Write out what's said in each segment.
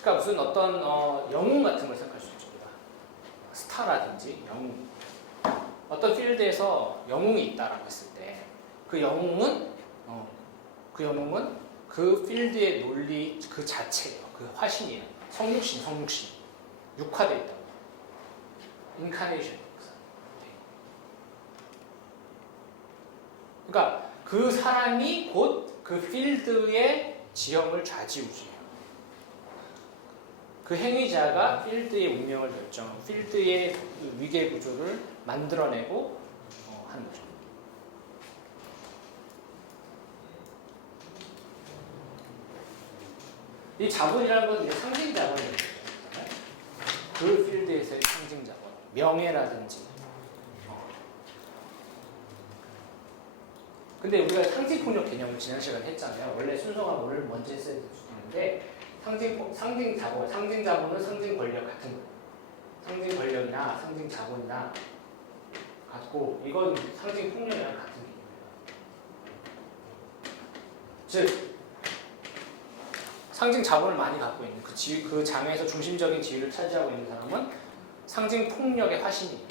그러니까 무슨 어떤 영웅 같은 걸 생각할 수 있죠. 우리가. 스타라든지 영웅. 어떤 필드에서 영웅이 있다라고 했을 때 그 영웅은 그 필드의 논리 그 자체예요. 그 화신이에요. 성육신. 육화되어 있다고. 인카네이션. 그러니까 그 사람이 곧 그 필드의 지형을 좌지우지해요. 그 행위자가 필드의 운명을 결정, 필드의 위계 구조를 만들어내고 하는 거죠. 이 자본이라는 건 이제 상징 자본이에요. 그 필드에서의 상징 자본, 명예라든지. 근데 우리가 상징 폭력 개념을 지난 시간에 했잖아요. 원래 순서가 뭐를 먼저 했어야 될 수도 있는데 상징 자본은 상징 권력 같은 거예요. 상징 권력이나 상징 자본이나 같고 이건 상징 폭력이랑 같은 개념이에요. 즉 상징 자본을 많이 갖고 있는 그 장에서 중심적인 지위를 차지하고 있는 사람은 상징 폭력의 화신이에요.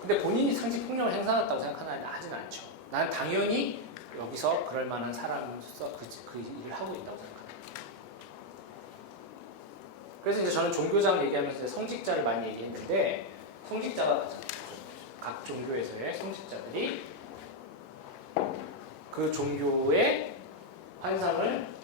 근데 본인이 상징 폭력을 행사했다고 생각하나 하지는 않죠. 나는 당연히 여기서 그럴 만한 사람으로서 그 일을 하고 있다고 생각합니다. 그래서 이제 저는 종교장 얘기하면서 이제 성직자를 많이 얘기했는데 성직자가 각 종교에서의 성직자들이 그 종교의 환상을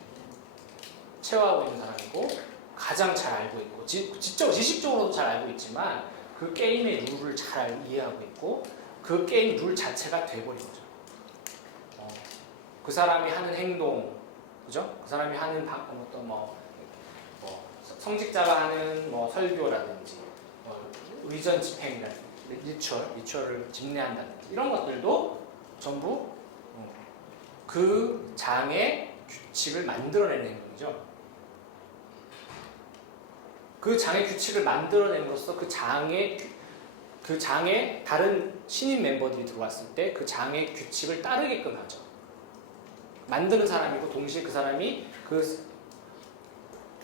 체화하고 있는 사람이고 가장 잘 알고 있고 지식적으로도 잘 알고 있지만 그 게임의 룰을 잘 이해하고 있고 그 게임 룰 자체가 돼버린 거죠. 그 사람이 하는 행동, 그죠? 그 사람이 하는 어떤 성직자가 하는 설교라든지 의전 집행이라든지 리추얼을 집례한다든지 이런 것들도 전부 그 장의 규칙을 만들어내는 행동이죠. 그 장의 규칙을 만들어냄으로써 그 장에 다른 신인 멤버들이 들어왔을 때 그 장의 규칙을 따르게끔 하죠. 만드는 사람이고 동시에 그 사람이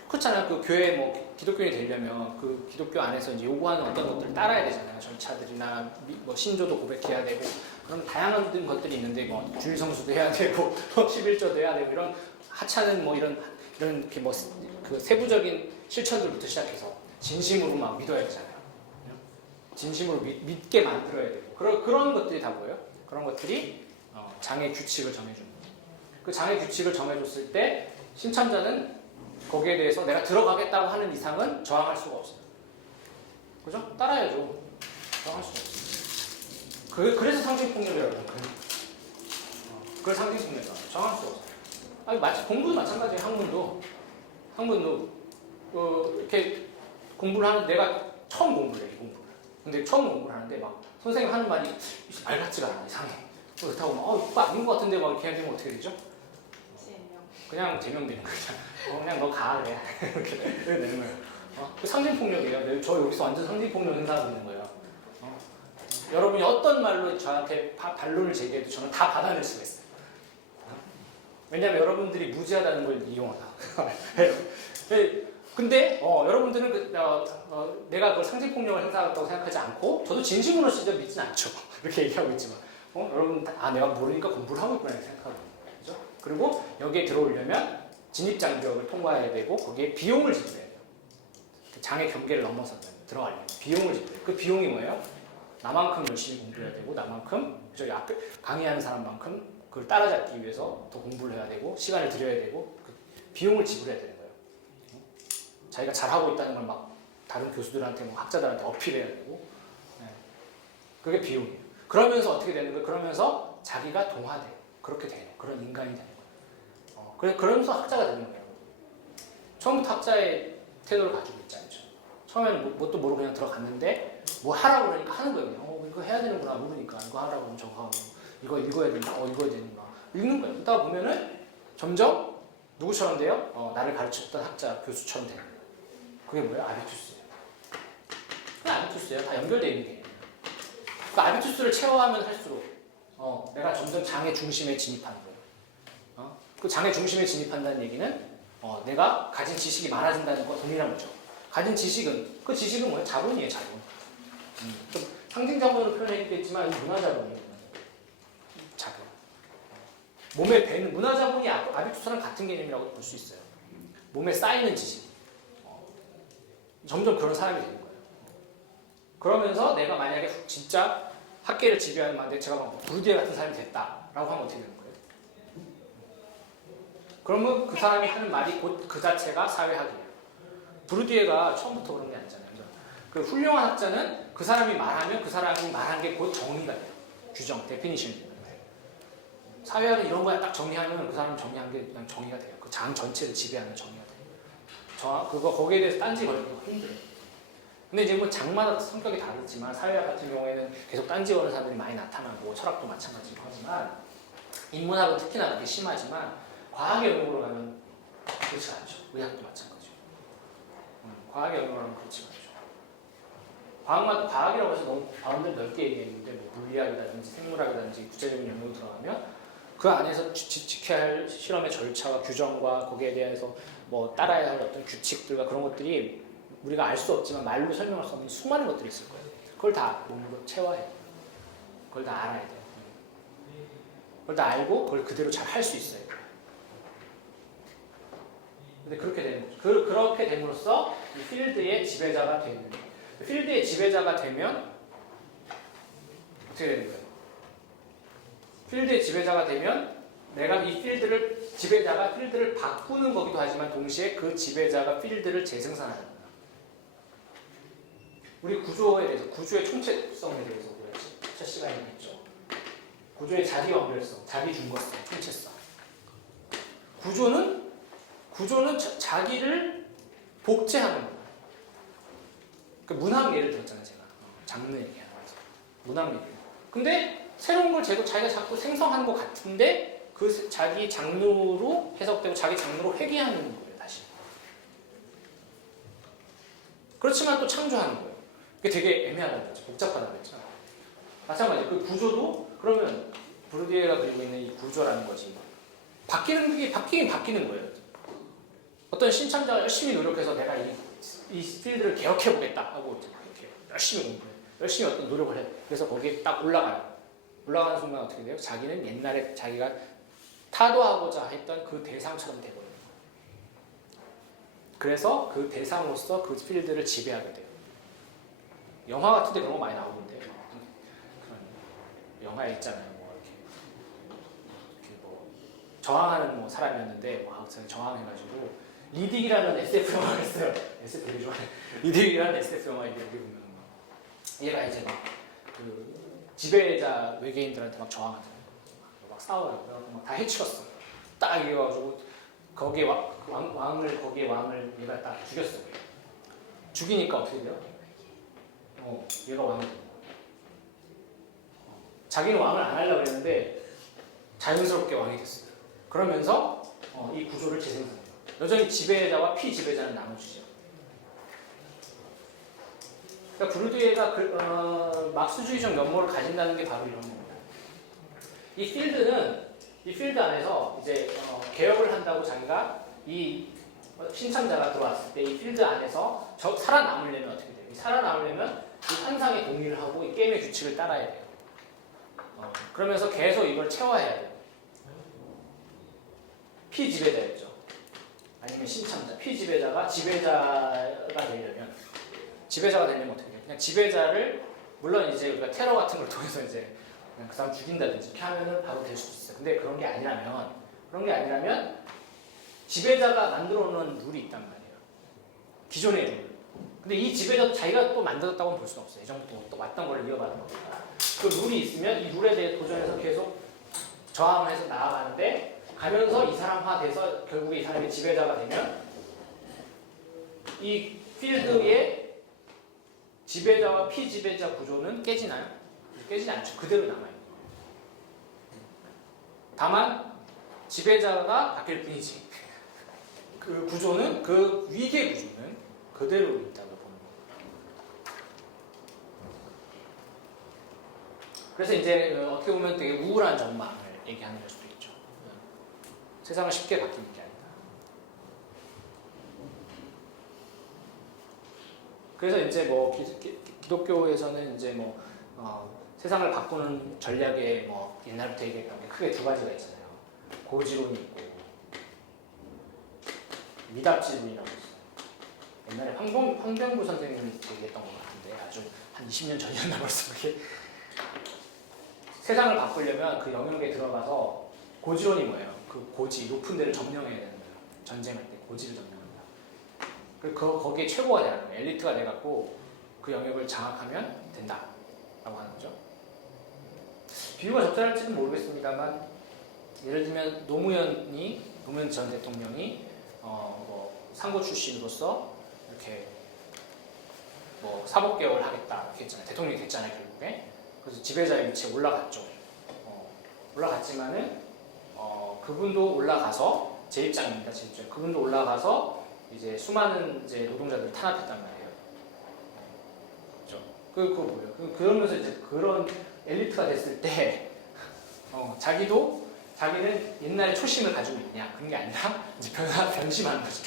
그렇잖아요. 그 교회 기독교인이 되려면 그 기독교 안에서 이제 요구하는 어떤 것들을 따라야 되잖아요. 절차들이나 신조도 고백해야 되고 그런 다양한 것들이 있는데 주일 성수도 해야 되고 11조도 해야 되고 이런 하찮은 이런 이렇게 그 세부적인 실천들부터 시작해서 진심으로 막 믿어야 되잖아요. 진심으로 믿게 만들어야 되고 그런 것들이 다 뭐예요? 그런 것들이 장의 규칙을 정해주는 거예요. 그 장의 규칙을 정해줬을 때 신참자는 거기에 대해서 내가 들어가겠다고 하는 이상은 저항할 수가 없어요. 그죠? 따라야죠. 저항할 수가 없어요. 그래서 상징폭력이라고 해요. 그래서 상징폭력이라고 해요. 저항할 수가 없어요. 아니, 공부도 마찬가지예요. 학문도 이렇게 공부를 하는데 내가 처음 공부를 해요. 이 공부를. 근데 처음 공부를 하는데 막 선생님 하는 말이 말 같지가 않아. 이상해. 그렇다고 그거 아닌 것 같은데 막 이렇게 하면 어떻게 되죠? 그냥 제명되는 거죠. 그냥 너 가 그래. 이렇게 되는 거예요. 그 상징폭력이에요. 저 여기서 완전 상징폭력 행사하고 있는 거예요. 여러분이 어떤 말로 저한테 반론을 제기해도 저는 다 받아낼 수가 있어요. 왜냐하면 여러분들이 무지하다는 걸 이용하다. 근데 여러분들은 내가 그걸 상징폭력을 행사하겠다고 생각하지 않고 저도 진심으로 진짜 믿진 않죠. 이렇게 얘기하고 있지만 여러분 내가 모르니까 공부를 하고 있구나 이렇게 생각하고 있는 거예요. 그죠? 그리고 여기에 들어오려면 진입장벽을 통과해야 되고 거기에 비용을 지불해야 돼요. 장의 경계를 넘어서 들어가려면 비용을 지불해요. 그 비용이 뭐예요? 나만큼 열심히 공부해야 되고 나만큼 저기 앞에 강의하는 사람만큼 그걸 따라잡기 위해서 더 공부를 해야 되고 시간을 들여야 되고 그 비용을 지불해야 되는 거예요. 자기가 잘하고 있다는 걸 막 다른 교수들한테 학자들한테 어필해야 되고 그게 비용이에요. 그러면서 어떻게 되는 거예요? 그러면서 자기가 동화돼요. 그렇게 돼요. 그런 인간이 되는 거예요. 그러면서 학자가 되는 거예요. 처음부터 학자의 태도를 가지고 있지 않죠. 처음에는 뭣도 모르고 그냥 들어갔는데 뭐 하라고 그러니까 하는 거예요. 그냥. 이거 해야 되는구나 모르니까 이거 하라고 하면 저거 하고 이거 읽어야 된다. 읽어야 되는구나. 읽는 거예요. 그러다가 보면은 점점 누구처럼 돼요? 나를 가르쳤던 학자, 교수처럼 되는 거예요. 그게 뭐예요? 아비투스예요. 그게 아비투스예요. 다 연결되어 있는 게. 그 아비투스를 채워하면 할수록 내가 점점 장의 중심에 진입하는 거예요. 그 장의 중심에 진입한다는 얘기는 내가 가진 지식이 많아진다는 거 동일한 거죠. 가진 지식은 그 지식은 뭐예요? 자본이에요, 자본. 좀 상징 자본으로 표현했겠지만 문화 자본이에요. 자본. 몸에 배는 문화 자본이 아비투사랑 같은 개념이라고 볼 수 있어요. 몸에 쌓이는 지식. 점점 그런 사람이 되는 거예요. 그러면서 내가 만약에 진짜 학계를 지배하는 만데 제가 막 부르디에 같은 사람이 됐다라고 하면 어떻게 되는 거예요? 그러면 그 사람이 하는 말이 곧 그 자체가 사회학이에요. 부르디에가 처음부터 그런 게 아니잖아요. 그 훌륭한 학자는 그 사람이 말하면 그 사람이 말한 게 곧 정의가 돼요. 규정, 데피니션이 되는 거예요. 사회학은 이런 거야 딱 정리하면 그 사람 정리한 게 그냥 정의가 돼요. 그 장 전체를 지배하는 정의가 돼요. 거기에 대해서 딴지 걸기가 힘들어요. 근데 이제 뭐 장마다 성격이 다르지만 사회학 같은 경우에는 계속 딴지 거는 사람들이 많이 나타나고 철학도 마찬가지로 하지만 인문학은 특히나 그게 심하지만 과학의 영역으로 가면 그렇지 않죠. 의학도 마찬가지고. 과학의 영역으로 가면 그렇지 않죠. 과학이라고 해서 너무 바운드를 넓게 얘기했는데 뭐 물리학이라든지 생물학이라든지 구체적인 영역으로 들어가면 그 안에서 지켜야 할 실험의 절차와 규정과 거기에 대해서 뭐 따라야 할 어떤 규칙들과 그런 것들이 우리가 알 수 없지만 말로 설명할 수 없는 수많은 것들이 있을 거예요. 그걸 다 몸으로 체화해야 돼요. 그걸 다 알아야 돼요. 그걸 다 알고 그걸 그대로 잘 할 수 있어요. 근데 그렇게 되는 거죠. 그렇게 됨으로써 이 필드의 지배자가 되는 거예요. 필드의 지배자가 되면 어떻게 되는 거예요? 필드의 지배자가 되면 내가 이 지배자가 필드를 바꾸는 거기도 하지만 동시에 그 지배자가 필드를 재생산하는 거예요. 우리 구조에 대해서, 구조의 총체성에 대해서 우리가 첫 시간에 했죠. 구조의 자기 완별성, 자기 중거성, 총체성. 구조는 자기를 복제하는 거예요. 그 문학 예를 들었잖아요, 제가. 장르 얘기하는 거죠. 문학 얘기. 근데 새로운 걸 자기가 자꾸 생성하는 것 같은데 그 자기 장르로 해석되고 자기 장르로 회귀하는 거예요, 다시. 그렇지만 또 창조하는 거예요. 그게 되게 애매하다는 거죠. 복잡하다는 거죠. 마찬가지로 그 구조도 그러면 부르디에가 그리고 있는 이 구조라는 것이 바뀌긴 바뀌는 거예요. 어떤 신참자가 열심히 노력해서 내가 이 필드를 개혁해보겠다 하고 이렇게 열심히 공부해. 열심히 어떤 노력을 해. 그래서 거기에 딱 올라가요. 올라가는 순간 어떻게 돼요? 자기는 옛날에 자기가 타도하고자 했던 그 대상처럼 돼버려요. 그래서 그 대상으로서 그 필드를 지배하게 돼요. 영화 같은데 그런 거 많이 나오는데 그런 영화에 있잖아요. 뭐 이렇게 뭐 저항하는 뭐 사람이었는데 뭐 저항해가지고 리딕이라는 SF 영화를 했어요. SF 되게 좋아해. 리딕이라는 SF 영화 얘기 보면 얘가 이제 막 그 지배자 외계인들한테 막 저항하잖아요. 막 싸워요. 막 다 해치웠어. 딱 이겨가지고 거기에 거기에 왕을 얘가 딱 죽였어요. 죽이니까 어떻게 돼요? 얘가 왕이 돼요. 자기는 왕을 안 하려고 했는데 자연스럽게 왕이 됐어요. 그러면서 이 구조를 재생산해요. 여전히 지배자와 피지배자는 나눠주죠. 그러니까 부르디에가 막스주의적 면모를 가진다는 게 바로 이런 겁니다. 이 필드 안에서 이제 개혁을 한다고 자기가 이 신참자가 들어왔을 때 이 필드 안에서 살아남으려면 어떻게 돼요? 살아남으려면 이 환상에 동의를 하고 이 게임의 규칙을 따라야 돼요. 그러면서 계속 이걸 채워야 돼요. 피지배자였죠. 아니면 신참자, 피지배자가 지배자가 되려면 어떻게 돼요? 그냥 지배자를 물론 이제 우리가 테러 같은 걸 통해서 이제 그냥 그 사람 죽인다든지 이렇게 하면은 바로 될 수 있어요. 근데 그런 게 아니라면 지배자가 만들어 놓은 룰이 있단 말이에요. 기존의 룰. 근데 이 지배자도 자기가 또 만들었다고는 볼 수는 없어요. 예전부터 또 왔던 걸 이어받은 거니까. 그 룰이 있으면 이 룰에 대해 도전해서 계속 저항을 해서 나아가는데 가면서 이 사람화돼서 결국에 이 사람이 지배자가 되면 이 필드의 지배자와 피지배자 구조는 깨지나요? 깨지지 않죠. 그대로 남아요. 다만 지배자가 바뀔 뿐이지 그 구조는, 그 위계 구조는 그대로 있다고 보는 거예요. 그래서 이제 어떻게 보면 되게 우울한 전망을 얘기하는 걸 수도 있죠. 세상은 쉽게 바뀌는 게 아니다. 그래서 이제 뭐 기독교에서는 이제 뭐 세상을 바꾸는 전략에 뭐 옛날부터 얘기했던 게 크게 두 가지가 있잖아요. 고지론이 있고 미답지론이라고 있어요. 옛날에 황병구 선생님이 얘기했던 것 같은데 아주 한 20년 전이었나 벌써 그게 세상을 바꾸려면 그 영역에 들어가서 고지론이 뭐예요? 그 고지, 높은 데를 점령해야 되는 거예요. 전쟁할 때 고지를 점령한다. 그리고 거기에 최고가 되는 거예요. 엘리트가 돼갖고 그 영역을 장악하면 된다. 라고 하는 거죠. 비유가 적절할지는 모르겠습니다만 예를 들면 노무현 전 대통령이 뭐 상고 출신으로서 이렇게 뭐 사법개혁을 하겠다 이렇게 했잖아요. 대통령이 됐잖아요 결국에. 그래서 지배자의 위치에 올라갔죠. 올라갔지만은 그분도 올라가서 제 입장입니다. 제 입장. 그분도 올라가서 이제 수많은 이제 노동자들을 탄압했단 말이에요. 그렇죠. 그거 뭐예요? 그러면서 이제 그런 엘리트가 됐을 때 자기는 옛날에 초심을 가지고 있냐 그런 게 아니라 이제 변심하는 거죠.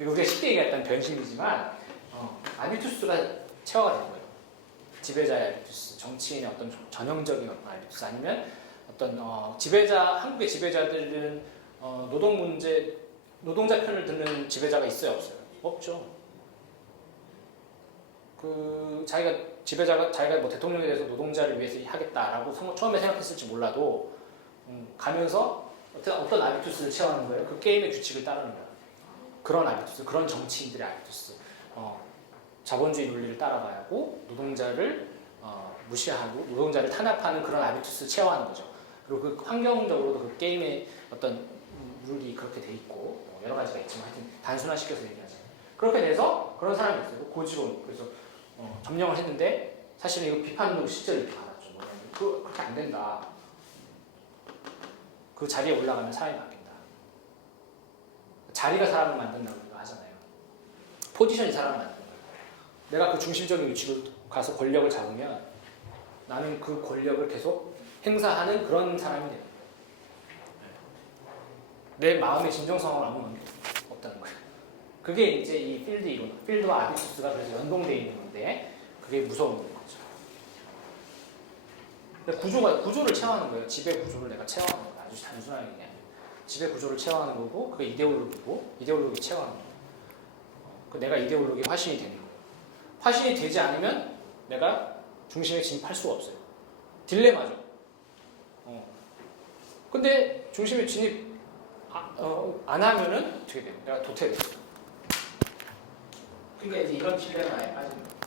우리가 쉽게 얘기했던 변심이지만 아비투스가 체화가 된 거예요. 지배자의 아비투스, 정치인의 어떤 전형적인 아비투스 아니면 어떤 한국의 지배자들은 노동 문제, 노동자 편을 드는 지배자가 있어요, 없어요? 없죠. 자기가 뭐 대통령에 대해서 노동자를 위해서 하겠다라고 처음에 생각했을지 몰라도 가면서 어떤 아비투스를 채워하는 거예요. 그 게임의 규칙을 따르는 거예요. 그런 아비투스, 그런 정치인들의 아비투스. 자본주의 논리를 따라가야 하고 노동자를 무시하고 노동자를 탄압하는 그런 아비투스를 채워하는 거죠. 그리고 그 환경적으로도 그 게임의 어떤 룰이 그렇게 돼 있고 여러 가지가 있지만 하여튼 단순화시켜서 얘기하죠. 그렇게 돼서 그런 사람이 있어요. 고지론. 그래서 점령을 했는데 사실은 이거 비판도 실제로 이렇게 받았죠. 그렇게 안 된다. 그 자리에 올라가면 사람이 바뀐다. 자리가 사람을 만든다고 우리가 하잖아요. 포지션이 사람을 만든다. 내가 그 중심적인 위치로 가서 권력을 잡으면 나는 그 권력을 계속 행사하는 그런 사람이 돼요. 내 마음의 진정성을 아무런 없다는 거예요. 그게 이제 이 필드 이론, 필드와 아비투스가 그래서 연동되어 있는 건데 그게 무서운 거죠. 구조를 체화하는 거예요. 지배 구조를 내가 체화하는 거예요. 아주 단순하게 그냥 지배 구조를 체화하는 거고 그게 이데올로기고 이데올로기 체화하는 거예요. 내가 이데올로기 화신이 되는 거예요. 화신이 되지 않으면 내가 중심에 진입할 수가 없어요. 딜레마죠. 근데 중심에 진입 안 하면은 어떻게 돼요? 내가 도태돼요. 그러니까 이제 이런 딜레마에 빠지는 거예요.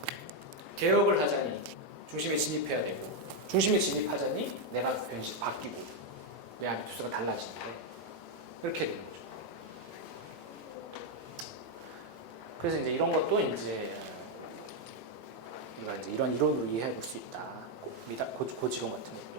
개혁을 하자니 중심에 진입해야 되고 중심에 진입하자니 내가 바뀌고 내 아비투스가 달라지는데 그렇게 되는 거죠. 그래서 이제 이런 것도 이제 우리가 이제 이런 이론으로 이해해 볼 수 있다. 고지론 같은 것도.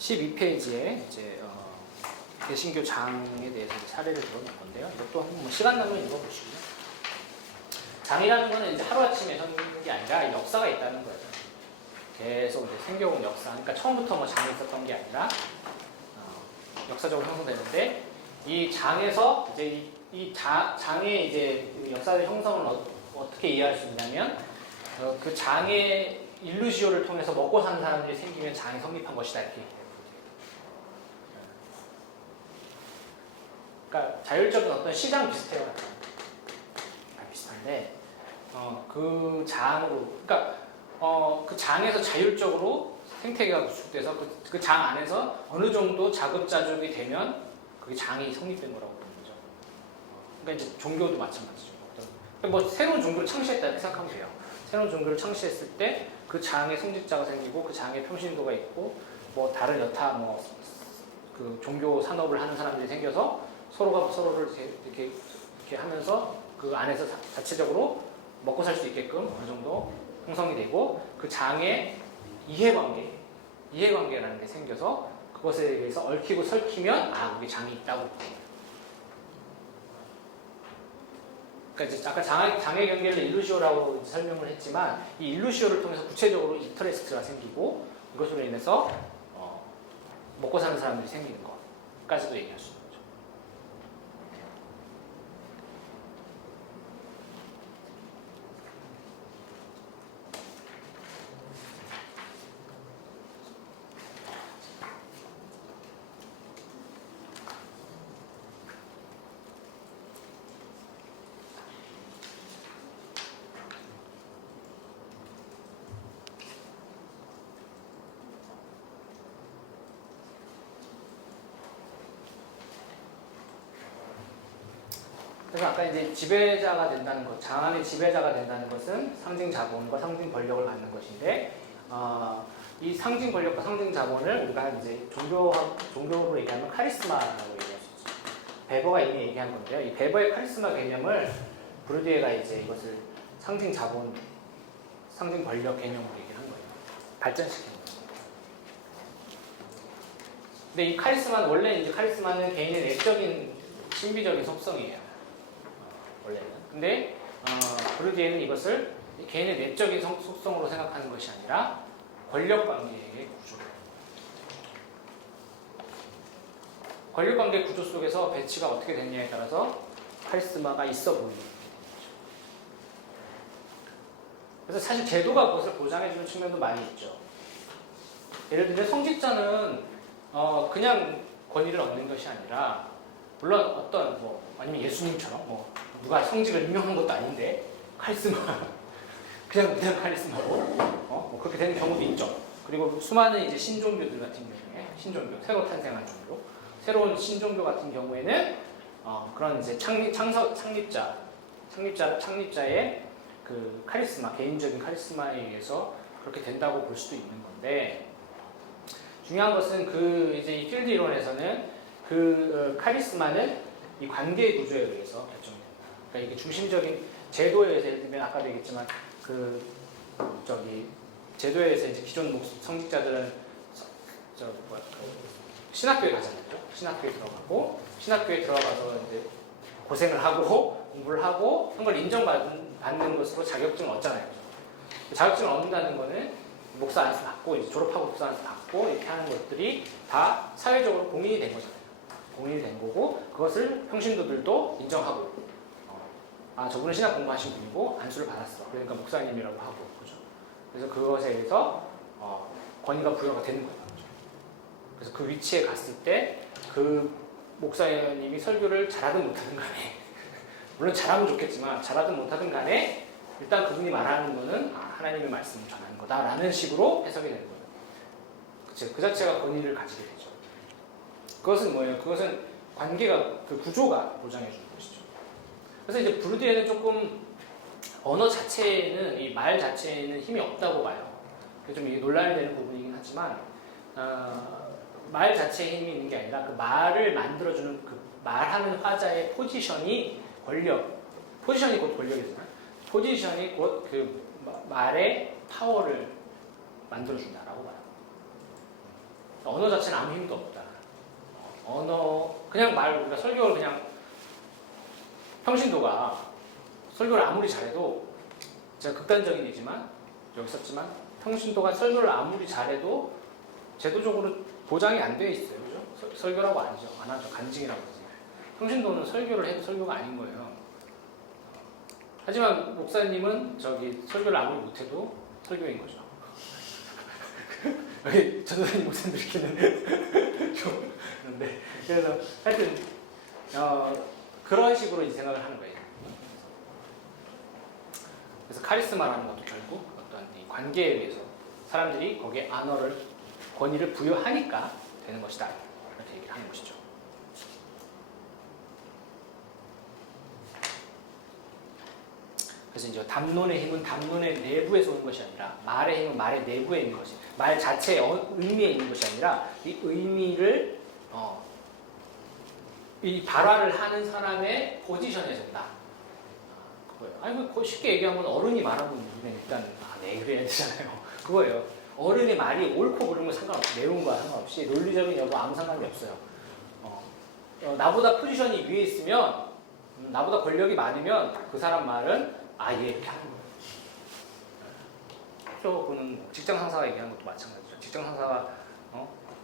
(12) 페이지에 이제 개신교 장에 대해서 사례를 들어놓은 건데요. 이것도 한번 시간 나면 읽어보시고요. 장이라는 거는 이제 하루아침에 생긴 게 아니라 역사가 있다는 거예요. 계속 이제 생겨온 역사. 그러니까 처음부터 뭐 장이 있었던 게 아니라 역사적으로 형성되는데 이 장에서 이제 장의 이제 역사적 형성을 어떻게 이해할 수 있냐면 그 장의 일루시오를 통해서 먹고 사는 사람들이 생기면 장이 성립한 것이다 이렇게. 그러니까 자율적인 어떤 시장 비슷해요. 비슷한데 그 장으로 그러니까 그 장에서 자율적으로 생태계가 구축돼서 그 장 안에서 어느 정도 자급자족이 되면 그게 장이 성립된 거라고 보는 거죠. 그러니까 이제 종교도 마찬가지죠. 뭐 새로운 종교를 창시했다 이렇게 생각하면 돼요. 새로운 종교를 창시했을 때 그 장에 성직자가 생기고 그 장에 평신도가 있고 뭐 다른 여타 뭐 그 종교 산업을 하는 사람들이 생겨서 서로가 서로를 이렇게 이렇게 하면서 그 안에서 자체적으로 먹고 살 수 있게끔 어느 정도 형성이 되고 그 장의 이해관계라는 게 생겨서 그것에 대해서 얽히고 설키면 거기 장이 있다고. 그러니까 이제 아까 장의 경계를 일루시오라고 설명을 했지만 이 일루시오를 통해서 구체적으로 인터레스트가 생기고 이것으로 인해서 먹고 사는 사람들이 생기는 것까지도 얘기할 수 있는 거죠. 그래서 아까 이제 지배자가 된다는 것, 장안의 지배자가 된다는 것은 상징 자본과 상징 권력을 갖는 것인데, 이 상징 권력과 상징 자본을 우리가 이제 종교로 얘기하면 카리스마라고 얘기할 수 있죠. 베버가 이미 얘기한 건데요. 이 베버의 카리스마 개념을 브루디에가 이제 이것을 상징 자본, 상징 권력 개념으로 얘기한 거예요. 발전시킨 거예요. 근데 이 카리스마는 원래 이제 카리스마는 개인의 내적인 신비적인 속성이에요. 원래는. 근데 브루디에는 이것을 개인의 내적인 속성으로 생각하는 것이 아니라 권력관계의 구조. 권력관계 구조 속에서 배치가 어떻게 됐냐에 따라서 카리스마가 있어 보이는 거죠. 그래서 사실 제도가 그것을 보장해주는 측면도 많이 있죠. 예를 들면 성직자는 그냥 권위를 얻는 것이 아니라 물론 어떤 아니면 예수님처럼 누가 성직을 임명한 것도 아닌데 카리스마 그냥 카리스마로 그렇게 되는 경우도 있죠. 그리고 수많은 이제 신종교들 같은 경우에 신종교 새로 탄생한 종교 새로운 신종교 같은 경우에는 그런 이제 창립자의 그 카리스마 개인적인 카리스마에 의해서 그렇게 된다고 볼 수도 있는 건데 중요한 것은 그 이제 이 필드 이론에서는 그 카리스마는 이 관계 구조에 의해서 결정됩니다. 그러니까 이게 중심적인 제도에 의해서 예를 들면 아까도 얘기했지만 제도에 의해서 이제 기존 성직자들은 신학교에 가잖아요. 신학교에 들어가서 이제 고생을 하고 공부를 하고 한 걸 인정받는 것으로 자격증을 얻잖아요. 자격증을 얻는다는 거는 목사 안수 받고 이제 졸업하고 목사 안수 받고 이렇게 하는 것들이 다 사회적으로 공인이 된 거잖아요. 공인이 된 거고 그것을 평신도들도 인정하고 저분은 신학 공부하신 분이고 안수를 받았어. 그러니까 목사님이라고 하고 그죠. 그래서 그것에 의해서 권위가 부여가 되는 거예요. 그래서 그 위치에 갔을 때 그 목사님이 설교를 잘하든 못하든 간에 물론 잘하면 좋겠지만 잘하든 못하든 간에 일단 그분이 말하는 거는 하나님의 말씀을 전하는 거다라는 식으로 해석이 되는 거예요. 그쵸? 그 자체가 권위를 가지게 되죠. 그것은 뭐예요? 그것은 관계가 그 구조가 보장해 주는 것이죠. 그래서 이제 브루디에는 조금 언어 자체에는 이 말 자체에는 힘이 없다고 봐요. 좀 이게 논란이 되는 부분이긴 하지만 말 자체에 힘이 있는 게 아니라 그 말을 만들어주는 그 말하는 화자의 포지션이 포지션이 곧 권력이잖아요. 포지션이 곧 그 말의 파워를 만들어준다라고 봐요. 언어 자체는 아무 힘도 없다. 그냥 우리가 설교를 그냥 평신도가 설교를 아무리 잘해도 제가 극단적인 얘기지만 여기 썼지만 평신도가 설교를 아무리 잘해도 제도적으로 보장이 안 돼 있어요. 그죠? 설교라고 안 하죠. 간증이라고 하지. 평신도는 설교를 해도 설교가 아닌 거예요. 하지만 목사님은 설교를 아무리 못해도 설교인 거죠. 여기 전도사님 목사님들끼리는 좀 그런데 그래서 하여튼 그런 식으로 이 생각을 하는 거예요. 그래서 카리스마라는 것도 결국 어떤 이 관계에 의해서 사람들이 거기에 권위를 부여하니까 되는 것이다. 이렇게 얘기를 하는 것이죠. 그래서 이제 담론의 힘은 담론의 내부에서 오는 것이 아니라 말의 힘은 말의 내부에 있는 것이 말 자체의 의미에 있는 것이 아니라 이 의미를 이 발화를 하는 사람의 포지션에 선다. 그거예요. 아니 뭐 쉽게 얘기하면 어른이 말하면 우리는 일단 네 그래야 되잖아요. 그거예요. 어른의 말이 옳고 그른 건 상관없이 내용과 상관없이 논리적인 여부 아무 상관이 없어요. 나보다 포지션이 위에 있으면 나보다 권력이 많으면 그 사람 말은 예 이렇게 하는 거예요. 그거는 직장 상사가 얘기하는 것도 마찬가지죠. 직장 상사가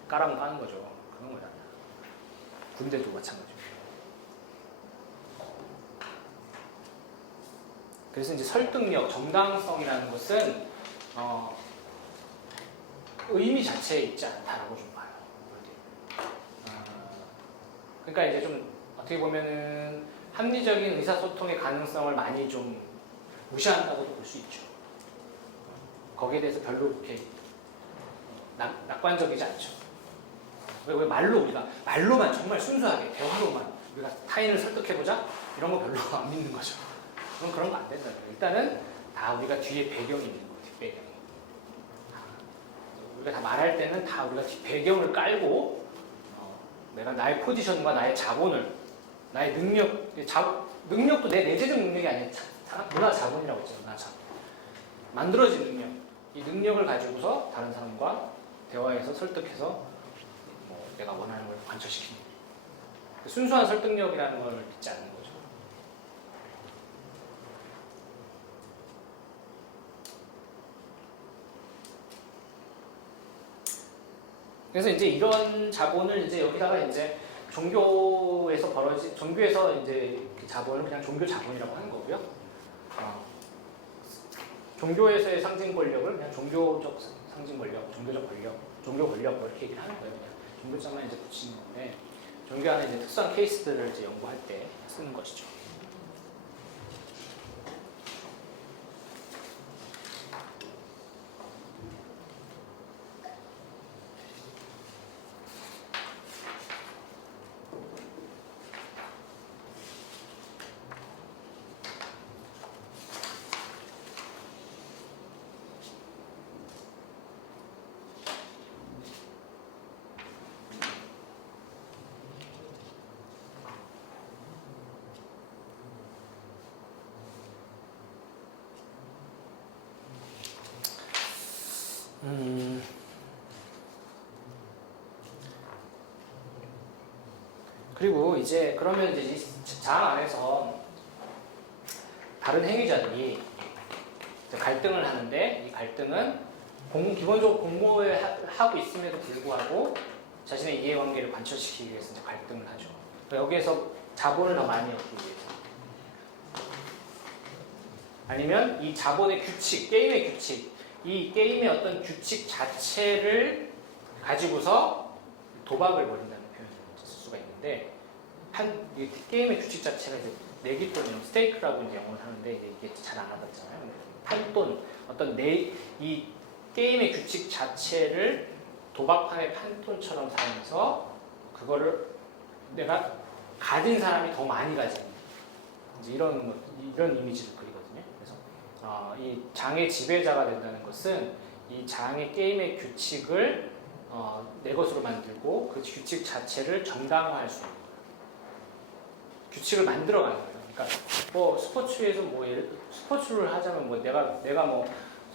까라면 까는 거죠. 그런 거잖아요. 군대도 마찬가지고. 그래서 이제 설득력, 정당성이라는 것은 의미 자체에 있지 않다라고 좀 봐요. 그러니까 이제 좀 어떻게 보면은 합리적인 의사소통의 가능성을 많이 좀 무시한다고도 볼 수 있죠. 거기에 대해서 별로 그렇게 낙관적이지 않죠. 왜 우리가 말로만 정말 순수하게 대화로만 우리가 타인을 설득해보자 이런 거 별로 안 믿는 거죠. 그런 거 안 된다는 거예요. 일단은 다 우리가 뒤에 배경이 있는 거예요. 뒷배경이. 우리가 다 말할 때는 다 우리가 뒷배경을 깔고 내가 나의 포지션과 나의 자본을 나의 능력도 내 내재적 능력이 아니라 문화 자본이라고 했잖아요. 문화 자본. 만들어진 능력. 이 능력을 가지고서 다른 사람과 대화해서 설득해서 내가 원하는 걸 관철시키는 순수한 설득력이라는 걸 믿지 않는 거죠. 그래서 이제 이런 자본을 이제 여기다가 이제 종교에서 이제 자본을 그냥 종교 자본이라고 하는 거고요. 종교에서의 상징 권력을 그냥 종교적 상징 권력, 종교적 권력, 종교 권력 이렇게 얘기를 하는 거예요. 그냥 종교자만 이제 붙이는 건데 종교 안에 이제 특수한 케이스들을 이제 연구할 때 쓰는 것이죠. 그리고 이제 그러면 이제 이 장 안에서 다른 행위자들이 갈등을 하는데 이 갈등은 기본적으로 공모를 하고 있음에도 불구하고 자신의 이해관계를 관철시키기 위해서 이제 갈등을 하죠. 그러니까 여기에서 자본을 더 많이 얻기 위해서. 아니면 이 자본의 규칙, 게임의 규칙, 이 게임의 어떤 규칙 자체를 가지고서 도박을 벌인다는 표현을 쓸 수가 있는데 이 게임의 규칙 자체가 이제 내기돈, 스테이크라고 이제 영어를 하는데 이게 잘 안 하잖아요. 판돈, 어떤 이 게임의 규칙 자체를 도박판의 판돈처럼 사용해서 그거를 내가 가진 사람이 더 많이 가진 이제 이런 이미지를 그리거든요. 그래서 이 장의 지배자가 된다는 것은 이 장의 게임의 규칙을 내 것으로 만들고 그 규칙 자체를 정당화할 수 있는 거예요. 규칙을 만들어가는 거예요. 그러니까 뭐 스포츠에서 스포츠를 하자면 내가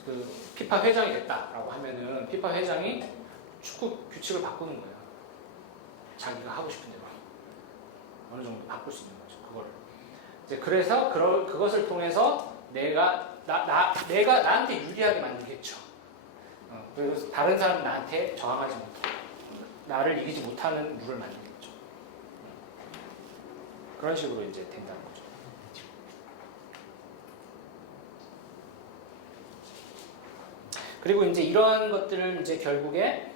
그 피파 회장이 됐다라고 하면은 피파 회장이 축구 규칙을 바꾸는 거예요. 자기가 하고 싶은 대로 어느 정도 바꿀 수 있는 거죠. 그거를 이제 그래서 그것을 통해서 내가 나한테 유리하게 만들겠죠. 그래서 다른 사람이 나한테 저항하지 못하고 나를 이기지 못하는 룰을 만들겠죠. 그런 식으로 이제 된다는 거죠. 그리고 이제 이런 것들을 이제 결국에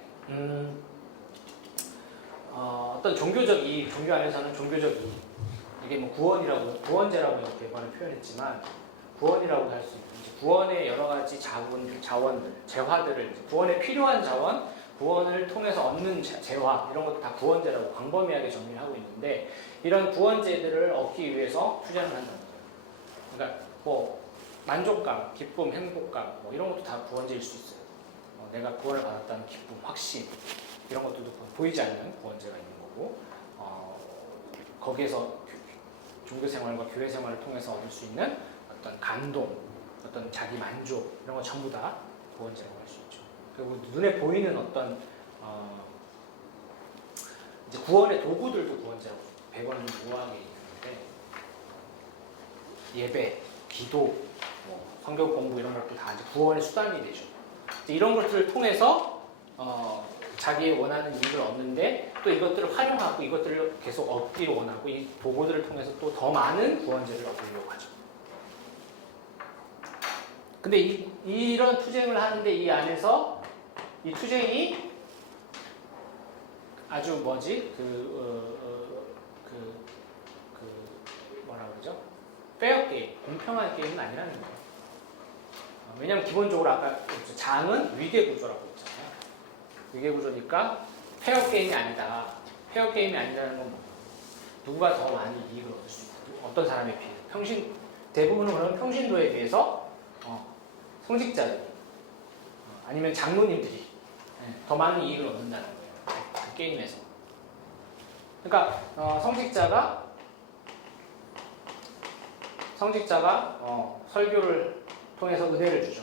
어떤 종교 안에서는 종교적 이익, 이게 뭐 구원제라고 이렇게 번을 표현했지만 구원이라고 할 수 있는 구원의 여러 가지 자원들, 재화들을 구원에 필요한 자원, 구원을 통해서 얻는 재화 이런 것도 다 구원제라고 광범위하게 정리를 하고 있는데 이런 구원제들을 얻기 위해서 투자를 한다는 거예요. 그러니까 뭐 만족감, 기쁨, 행복감 뭐 이런 것도 다 구원제일 수 있어요. 내가 구원을 받았다는 기쁨, 확신 이런 것들도 보이지 않는 구원제가 있는 거고 거기에서 종교 생활과 교회 생활을 통해서 얻을 수 있는 어떤 감동, 어떤 자기 만족 이런 거 전부 다 구원제라고 할 수 있죠. 그리고 눈에 보이는 어떤 이제 구원의 도구들도 구원제라고 100원은 좀 우아하게 있는데 예배, 기도, 성경 공부 이런 것도 다 이제 구원의 수단이 되죠. 이제 이런 것들을 통해서 자기의 원하는 이익을 얻는데 또 이것들을 활용하고 이것들을 계속 얻기를 원하고 이 도구들을 통해서 또 더 많은 구원제를 얻으려고 하죠. 근데 이런 투쟁을 하는데 이 안에서 이 투쟁이 아주 뭐라 그러죠? 페어 게임, 공평한 게임은 아니라는 거예요. 왜냐하면 기본적으로 아까 장은 위계 구조라고 했잖아요. 위계 구조니까 페어 게임이 아니다. 페어 게임이 아니라는 건 뭐예요? 누가 더 많이 이익을 얻을 수 있고 어떤 사람에 비해 대부분은 그런 평신도에 비해서 성직자들 아니면 장로님들이 더 많은 이익을 얻는다는 거예요. 그 게임에서. 그러니까 성직자가 설교를 통해서 은혜를 주죠.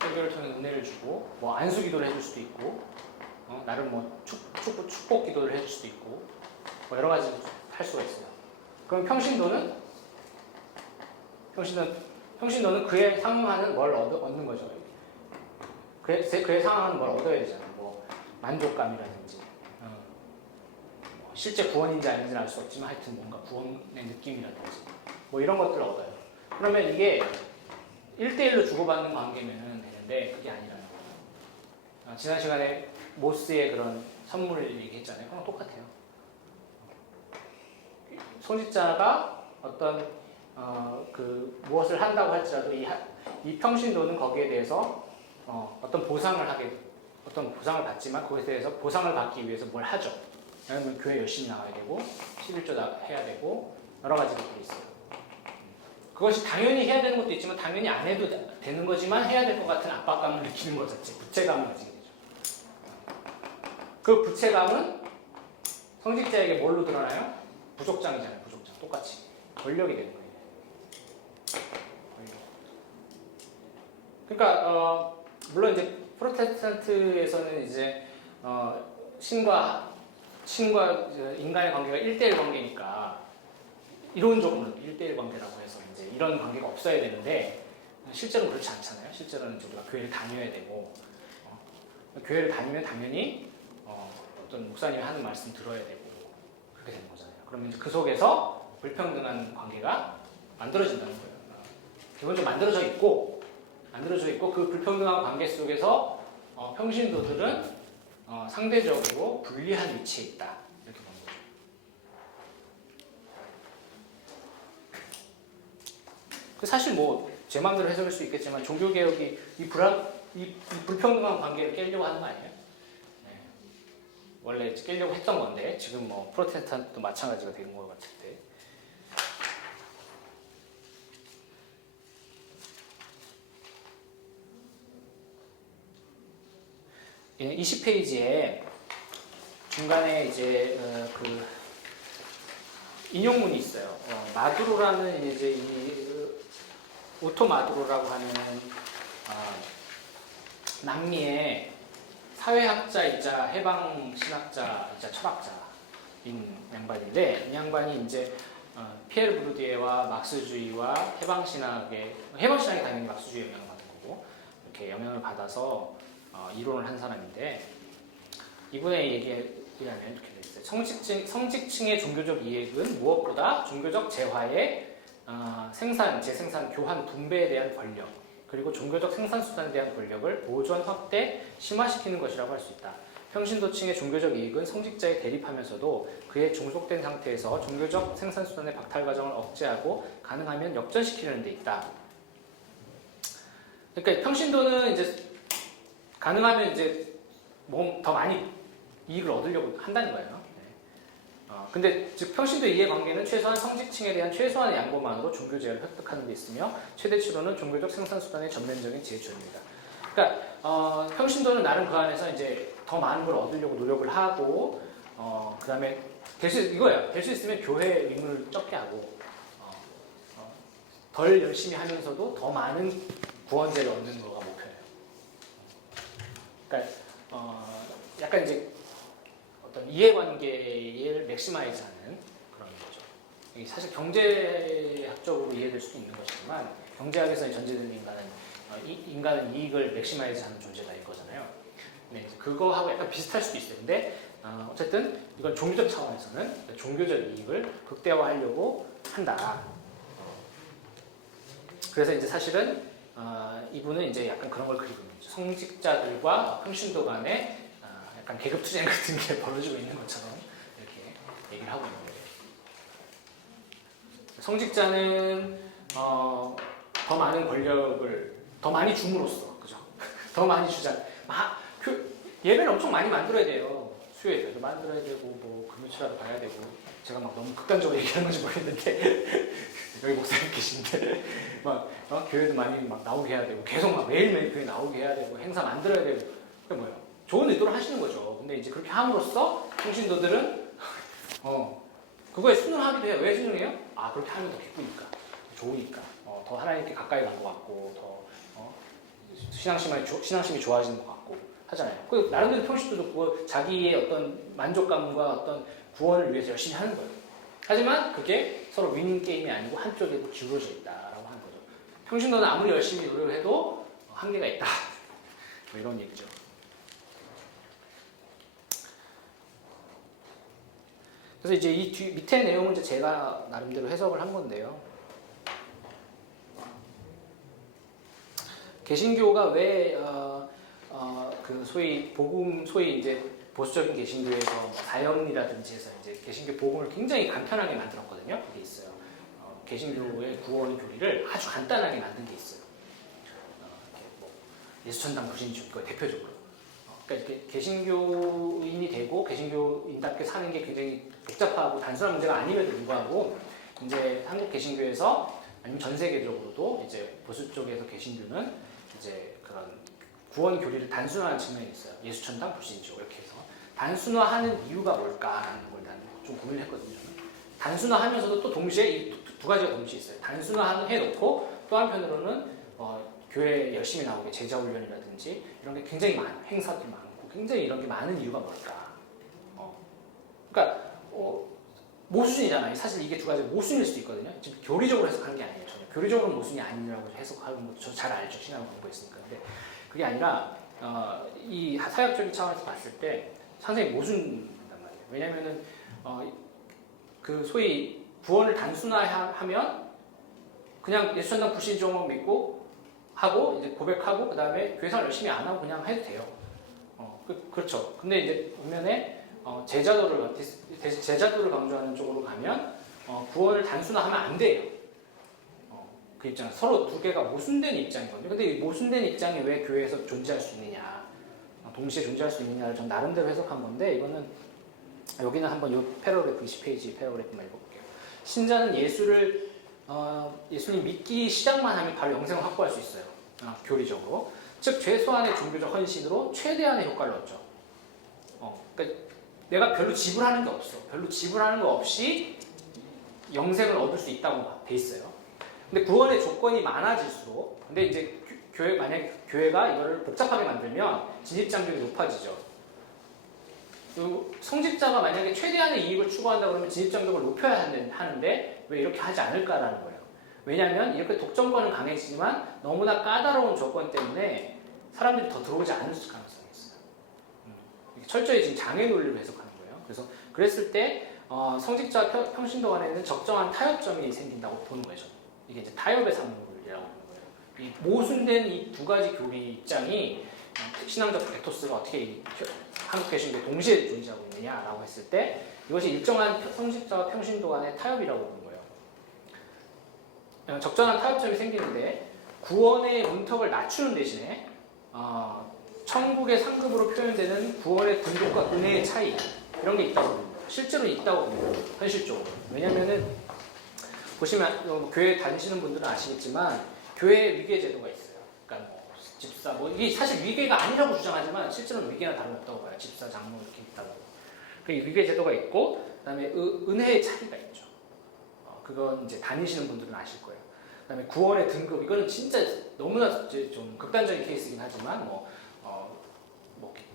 설교를 통해 은혜를 주고 뭐 안수기도를 해줄 수도 있고 나름 뭐 축복 기도를 해줄 수도 있고 뭐 여러 가지 할 수가 있어요. 그럼 평신도는 그에 상응하는 뭘 얻는 거죠. 그에 상응하는 뭘 얻어야 되잖아요. 뭐 만족감이라든지 실제 구원인지 아닌지는 알 수 없지만 하여튼 뭔가 구원의 느낌이라든지 뭐 이런 것들을 얻어요. 그러면 이게 1대1로 주고받는 관계면 되는데 그게 아니라는 거예요. 지난 시간에 모스의 그런 선물을 얘기했잖아요. 그랑 똑같아요. 손짓자가 어떤 무엇을 한다고 할지라도 이 평신도는 거기에 대해서 어떤 보상을 받지만 거기에 대해서 보상을 받기 위해서 뭘 하죠. 왜냐하면 교회 열심히 나가야 되고 11조 해야 되고 여러 가지 것들이 있어요. 그것이 당연히 해야 되는 것도 있지만 당연히 안 해도 되는 거지만 해야 될 것 같은 압박감을 느끼는 것 자체, 부채감을 가지게 되죠. 그 부채감은 성직자에게 뭘로 드러나요? 부족장이잖아요. 부족장. 똑같이. 권력이 되는 거예요. 그러니까 물론 이제 프로테스탄트에서는 이제 신과 인간의 관계가 1대1 관계니까 이론적으로는 1대1 관계라고 해서 이제 이런 관계가 없어야 되는데 실제로는 그렇지 않잖아요. 실제로는 우리가 교회를 다녀야 되고 교회를 다니면 당연히 어떤 목사님이 하는 말씀 들어야 되고 그렇게 되는 거잖아요. 그러면 이제 그 속에서 불평등한 관계가 만들어진다는 거예요. 기본적으로 만들어져 있고 그 불평등한 관계 속에서 평신도들은 상대적으로 불리한 위치에 있다. 이렇게 보는 거죠. 사실 뭐 제 마음대로 해석할 수 있겠지만 종교개혁이 이 불평등한 관계를 깨려고 하는 거 아니에요? 네. 원래 깨려고 했던 건데 지금 뭐 프로테스탄트도 마찬가지가 된 것 같은데. 20페이지에 중간에 이제 인용문이 있어요. 마두로라는 이제 오토 마두로라고 하는 남미의 사회학자이자 해방신학자이자 철학자인 양반인데 이 양반이 이제 피에르 브루디에와 막스주의와 해방신학이 당연히 막스주의 영향을 받은 거고 이렇게 영향을 받아서 이론을 한 사람인데 이분의 얘기에 의하면 이렇게 돼 있어요. 성직층의 종교적 이익은 무엇보다 종교적 재화의 재생산, 교환, 분배에 대한 권력 그리고 종교적 생산수단에 대한 권력을 보존, 확대, 심화시키는 것이라고 할 수 있다. 평신도층의 종교적 이익은 성직자에 대립하면서도 그에 종속된 상태에서 종교적 생산수단의 박탈 과정을 억제하고 가능하면 역전시키는 데 있다. 그러니까 평신도는 이제 가능하면 이제 더 많이 이익을 얻으려고 한다는 거예요. 근데 즉 평신도 이해관계는 최소한 성직층에 대한 최소한의 양보만으로 종교제를 획득하는 데 있으며 최대치로는 종교적 생산수단의 전면적인 제출입니다. 그러니까 평신도는 나름 그 안에서 이제 더 많은 걸 얻으려고 노력을 하고 그다음에 이거예요. 될 수 있으면 교회 의무를 적게 하고 덜 열심히 하면서도 더 많은 구원제를 얻는 거가 목표예요. 그러니까 약간 이제 어떤 이해관계를 맥시마이즈하는 그런 거죠. 이게 사실 경제학적으로 이해될 수도 있는 것이지만 경제학에서 전제되는 인간은 이익을 맥시마이즈하는 존재다 이거잖아요. 네, 그거하고 약간 비슷할 수도 있어요. 근데 어쨌든 이건 종교적 차원에서는 종교적 이익을 극대화하려고 한다. 그래서 이제 사실은 이분은 이제 약간 그런 걸 그리고 있는 거죠. 성직자들과 평신도 간에 약간 계급투쟁 같은 게 벌어지고 있는 것처럼 이렇게 얘기를 하고 있는 거예요. 성직자는 더 많은 권력을 더 많이 줌으로써, 그죠? 더 많이 주자. 예배를 엄청 많이 만들어야 돼요. 수요예배도 만들어야 되고, 뭐 금요일이라도 가야 되고. 제가 막 너무 극단적으로 얘기하는 건지 모르겠는데 여기 목사님 계신데 막 교회도 많이 막 나오게 해야 되고 계속 막 매일매일 교회 나오게 해야 되고 행사 만들어야 되고 그게 뭐예요? 좋은 의도로 하시는 거죠. 근데 이제 그렇게 함으로써 평신도들은 그거에 순응하기도 해요. 왜 순응해요? 그렇게 하면 더 기쁘니까, 좋으니까, 더 하나님께 가까이 간 것 같고, 더 신앙심이 좋아지는 것 같고 하잖아요. 그 나름대로 평신도도 그거 자기의 어떤 만족감과 어떤 구원을 위해서 열심히 하는 거예요. 하지만 그게 서로 윈 게임이 아니고 한쪽에도 기울어져 있다라고 하는 거죠. 평신도는 아무리 열심히 노력을 해도 한계가 있다. 뭐 이런 얘기죠. 그래서 이제 이 밑에 내용은 이제 제가 나름대로 해석을 한 건데요. 개신교가 왜 그 소위 이제 보수적인 개신교에서 사형이라든지 해서 이제 개신교 복음을 굉장히 간편하게 만들었거든요. 그게 있어요. 개신교의 구원 교리를 아주 간단하게 만든 게 있어요. 예수천당 불신주, 그 대표적으로. 그러니까 이렇게 개신교인이 되고 개신교인답게 사는 게 굉장히 복잡하고 단순한 문제가 아님에도 불구하고 이제 한국 개신교에서 아니면 전 세계적으로도 이제 보수 쪽에서 개신교는 이제 그런 구원 교리를 단순화하는 측면이 있어요. 예수천당 불신주 이렇게 해서 단순화하는 이유가 뭘까라는 걸 난 좀 고민을 했거든요. 단순화하면서도 또 동시에 이 두 가지가 동시에 있어요. 단순화하는 해놓고 또 한편으로는 교회에 열심히 나오게 제자 훈련이라든지 이런 게 굉장히 많은 행사들이 많고 굉장히 이런 게 많은 이유가 뭘까? 그러니까 모순이잖아요. 사실 이게 두 가지가 모순일 수도 있거든요. 지금 교리적으로 해석하는 게 아니에요. 저는 교리적으로 모순이 아니라고 해석하는 거 저 잘 알죠. 신앙을 공부했으니까. 근데 그게 아니라 이 사역적인 차원에서 봤을 때 상당히 모순이란 말이에요. 왜냐하면은 그 소위 구원을 단순화하면 그냥 예수천당 불신종을 믿고 하고 이제 고백하고 그 다음에 교회 생활 열심히 안 하고 그냥 해도 돼요. 그렇죠. 근데 이제 반면에 제자도를 강조하는 쪽으로 가면 구원을 단순화하면 안 돼요. 그 입장 서로 두 개가 모순된 입장이거든요. 근데 이 모순된 입장이 왜 교회에서 존재할 수 있느냐, 동시에 존재할 수 있느냐를 전 나름대로 해석한 건데 이거는 여기는 한번 이 패러그래프 20페이지 패러그래프만 읽어볼게요. 신자는 예수님 믿기 시작만 하면 바로 영생을 확보할 수 있어요. 교리적으로. 즉 최소한의 종교적 헌신으로 최대한의 효과를 얻죠. 그러니까 내가 별로 지불하는 게 없어. 별로 지불하는 거 없이 영생을 얻을 수 있다고 돼 있어요. 근데 구원의 조건이 많아질수록, 근데 이제 만약에 교회가 이거를 복잡하게 만들면 진입장벽이 높아지죠. 성직자가 만약에 최대한의 이익을 추구한다 그러면 진입장벽을 높여야 하는데 왜 이렇게 하지 않을까라는 거예요. 왜냐하면 이렇게 독점권은 강해지지만 너무나 까다로운 조건 때문에 사람들이 더 들어오지 않을 가능성이 있어요. 철저히 지금 장애 논리로 해석하는 거예요. 그래서 그랬을 때 성직자 평신도 간에는 적정한 타협점이 생긴다고 보는 거예요. 저는. 이게 이제 타협의 산물이라고 하는 거예요. 이 모순된 이 두 가지 교리 입장이 신앙적 에토스가 어떻게 한국 개신교에 동시에 존재하고 있느냐라고 했을 때 이것이 일정한 성직자와 평신도 간의 타협이라고 보는 거예요. 적절한 타협점이 생기는데 구원의 문턱을 낮추는 대신에 천국의 상급으로 표현되는 구원의 등급과 은혜의 차이 이런 게 있다고 봅니다. 실제로 있다고 봅니다. 현실적으로. 왜냐면은 보시면 교회 다니시는 분들은 아시겠지만 교회에 위계 제도가 있어요. 그러니까 뭐 집사 이게 사실 위계가 아니라고 주장하지만 실제로는 위계나 다름없다고 봐요. 집사, 장로 이렇게 있다고. 그 위계 제도가 있고, 그다음에 은혜의 차이가 있죠. 그건 이제 다니시는 분들은 아실 거예요. 그다음에 구원의 등급, 이거는 진짜 너무나 이제 좀 극단적인 케이스이긴 하지만 뭐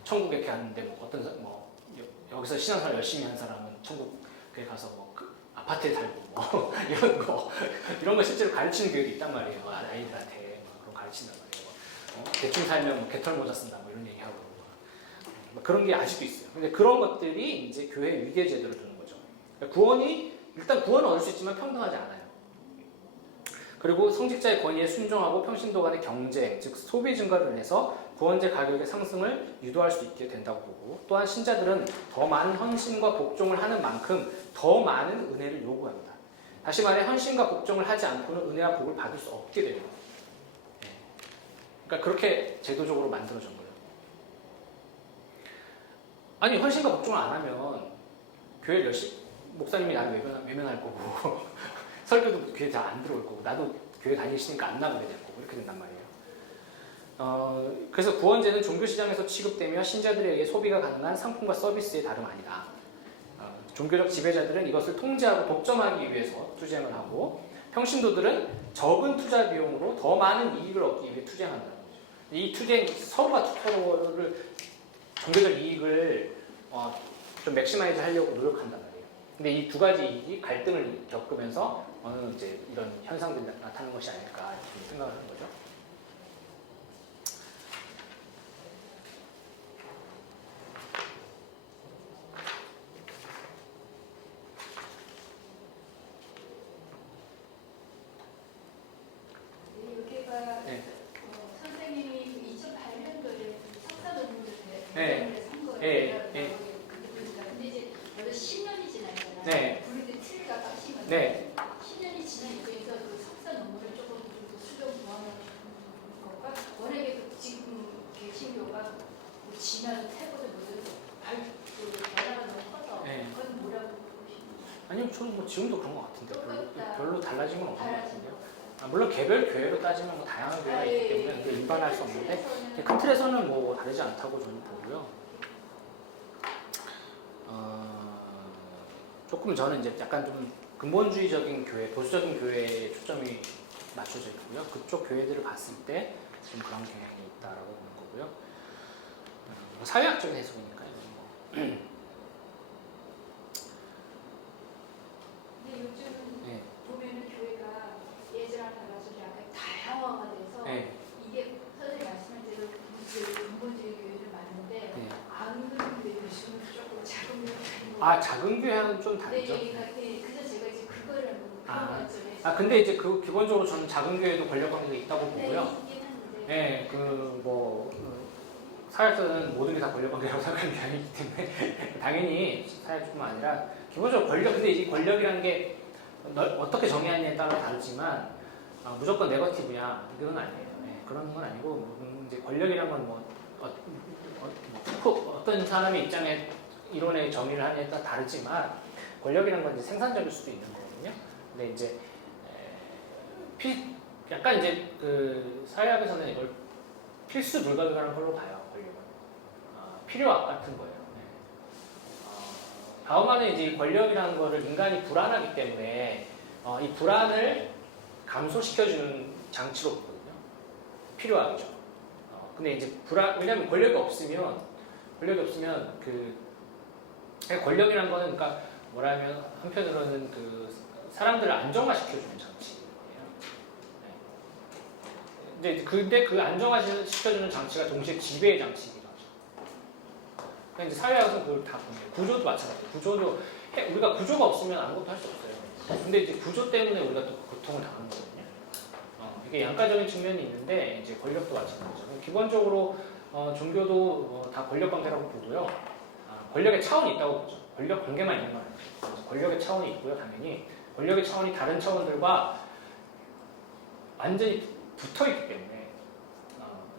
천국에 갔는데 뭐 어떤 여기서 신앙생활 열심히 한 사람은 천국에 가서 그 아파트에 살고 뭐 이런 거 실제로 가르치는 교회도 있단 말이에요. 아이들한테 그런 가르친단 말이에요. 대충 살면 개털 모자 쓴다 뭐 이런 얘기하고 그런 게 아직도 있어요. 근데 그런 것들이 이제 교회 위계 제도를 두는 거죠. 그러니까 일단 구원은 얻을 수 있지만 평등하지 않아요. 그리고 성직자의 권위에 순종하고 평신도 간의 경쟁, 즉 소비 증가를 해서 구원제 가격의 상승을 유도할 수 있게 된다고 보고, 또한 신자들은 더 많은 헌신과 복종을 하는 만큼 더 많은 은혜를 요구합니다. 다시 말해 헌신과 복종을 하지 않고는 은혜와 복을 받을 수 없게 됩니다. 그러니까 그렇게 제도적으로 만들어진 거예요. 아니 헌신과 복종을 안 하면 교회 목사님이 나를 외면할 거고 설교도 교회 잘 안 들어올 거고 나도 교회 다니시니까 안 나가게 될 거고 이렇게 된단 말이에요. 그래서 구원제는 종교시장에서 취급되며 신자들에 의해 소비가 가능한 상품과 서비스의 다름 아니다. 종교적 지배자들은 이것을 통제하고 독점하기 위해서 투쟁을 하고 평신도들은 적은 투자 비용으로 더 많은 이익을 얻기 위해 투쟁한다는 거죠. 이 투쟁, 서로를 종교적 이익을 좀 맥시마이즈 하려고 노력한단 말이에요. 근데 이 두 가지 이익이 갈등을 겪으면서 어느 이제 이런 현상들이 나타나는 것이 아닐까 이렇게 생각을 하는 거죠. 여기가 네. 선생님이 2008년도에 석사 논문을 네. 산 거예요. 네. 근데 이제 벌써 10년이 지났잖아요. 네. 우리도 틀리가 빡치거든요. 네. 10년이 지난 입장에서 그 석사 논문을 조금 수정 보완하는 것과 워낙에 지금 개신교가 지난 태고도 모두 변화가 너무 커서 네. 그건 뭐라고 보시나요? 아니요, 저는 뭐 지금도 그런 것 같은데 별로 달라진 건 없는 것 달라진 같은데요. 물론 개별 교회로 따지면 뭐 다양한 교회가 있기 때문에 그걸 일반화할 수 없는데 큰 틀에서는 뭐 다르지 않다고 저는 보고요. 조금 저는 이제 약간 좀 근본주의적인 교회, 보수적인 교회에 초점이 맞춰져 있고요. 그쪽 교회들을 봤을 때 좀 그런 경향이 있다라고 보는 거고요. 사회학적인 해석이니까요. 근데 요즘 네. 보면은 교회가 예전랑 달라서 약간 다양화가 돼서 네. 이게 선생님 말씀한 대로 근본주의 교회들 많은데 네. 안 그런 교회 요즘은 조금 작은 교회 작은 교회는 좀 다르죠. 그래서 제가 이제 그거를 그런 관점에서 근데 이제 그 기본적으로 저는 작은 교회도 권력 관계가 있다고 보고요. 있긴 한데 네, 사회에서는 모든 게 다 권력 관계라고 생각하는 경향이기 때문에 당연히 사회뿐만 아니라 기본적으로 근데 이 권력이라는 게 어떻게 정의하느냐에 따라 다르지만 무조건 네거티브냐 이건 아니에요. 네, 그런 건 아니고 이제 권력이란 건 어떤 사람의 입장에 이론의 정의를 하느냐에 따라 다르지만 권력이란 건 이제 생산적일 수도 있는 거거든요. 근데 이제 약간 이제 그 사회학에서는 이걸 필수 불가결한 걸로 봐요. 권력은 필요악 같은 거예요. 네. 다음에는 이제 권력이라는 거를 인간이 불안하기 때문에 이 불안을 감소시켜주는 장치로 보거든요. 필요악이죠. 근데 이제 왜냐하면 권력이 없으면 권력이란 거는 그러니까 뭐라면 한편으로는 그 사람들을 안정화시켜주는 장치예요. 네. 근데 그 안정화시켜주는 장치가 동시에 지배의 장치이기도 하죠. 그러니까 이제 사회학에서 그걸 다 보면 구조도 마찬가지예요. 우리가 구조가 없으면 아무것도 할 수 없어요. 근데 이제 구조 때문에 우리가 또 고통을 당하는 거거든요. 이게 양가적인 측면이 있는데 이제 권력도 마찬가지죠. 기본적으로 종교도 다 권력 관계라고 보고요. 권력의 차원이 있다고 보죠. 권력 관계만 있는 건 아니죠. 권력의 차원이 있고요, 당연히. 권력의 차원이 다른 차원들과 완전히 붙어 있기 때문에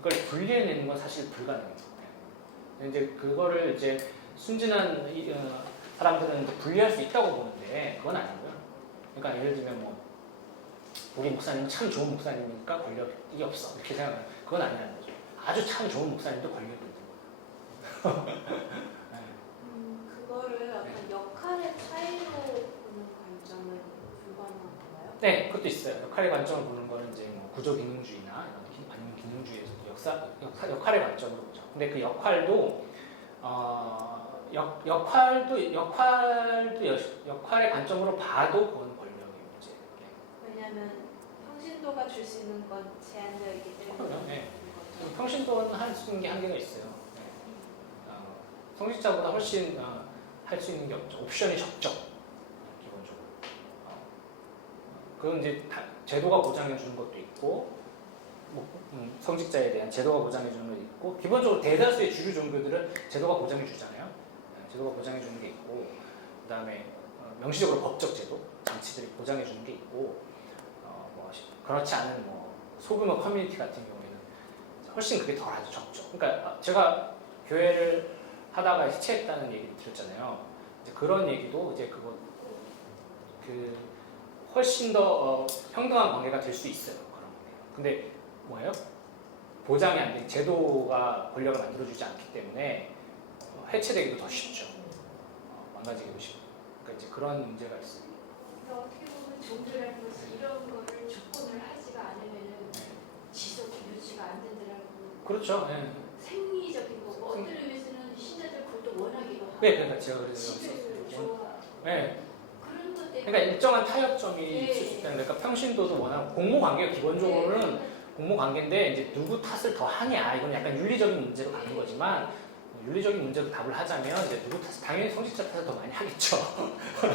그걸 분리해내는 건 사실 불가능해요. 이제 그거를 이제 순진한 사람들은 이제 분리할 수 있다고 보는데 그건 아니고요. 그러니까 예를 들면 우리 목사님은 참 좋은 목사님이니까 권력이 없어 이렇게 생각하면 그건 아니라는 거죠. 아주 참 좋은 목사님도 권력이 있는 거예요. 그거를 그것도 있어요. 역할의 관점을 보는 거는 이제 뭐 구조 기능주의나 아니면 기능주의에서도 역할의 관점으로 보죠. 근데 그 역할도 역할의 관점으로 봐도 그건 권력의 문제. 왜냐하면 평신도가 줄 수 있는 건 제한되어 있기 때문에. 그럼요. 네. 평신도는 할 수 있는 게 한계가 있어요. 네. 성직자보다 훨씬 할 수 있는 게 없죠. 옵션이 적죠. 기본적으로. 그건 이제 제도가 보장해 주는 것도 있고, 성직자에 대한 제도가 보장해 주는 것도 있고, 기본적으로 대다수의 주류 종교들은 제도가 보장해 주잖아요. 제도가 보장해 주는 게 있고, 그 다음에 명시적으로 법적 제도, 장치들이 보장해 주는 게 있고, 그렇지 않은 소규모 커뮤니티 같은 경우에는 훨씬 그게 덜하죠, 적죠. 그러니까 제가 교회를 하다가 해체했다는 얘기를 드렸잖아요. 이제 그런 얘기도 이제 훨씬 더 평등한 관계가 될 수 있어요. 그런 거예요. 근데 뭐예요? 보장이 안 된 제도가 권력을 만들어주지 않기 때문에 해체되기도 더 쉽죠. 망가지기도 쉽고. 그러니까 이제 그런 문제가 있어요. 그러니까 어떻게 보면 종교라는 것이 이런 거를 조건을 하지가 않으면은 지속이 유지가 안 되더라고. 그렇죠. 네. 생리적인 거고 어떤 의미에서는 신자들 그것도 원하기도 하고. 네, 그러니까 제가 그래서 집을 좋아. 네. 그런 것 때문에. 그러니까 일정한 타협점이 네. 있을 수 있다는 거니까 평신도도 워낙 공모 관계가 기본적으로는 공모 관계인데 이제 누구 탓을 더 하냐 이건 약간 윤리적인 문제로 가는 거지만 윤리적인 문제로 답을 하자면 이제 누구 탓을 당연히 성직자 탓을 더 많이 하겠죠. 서로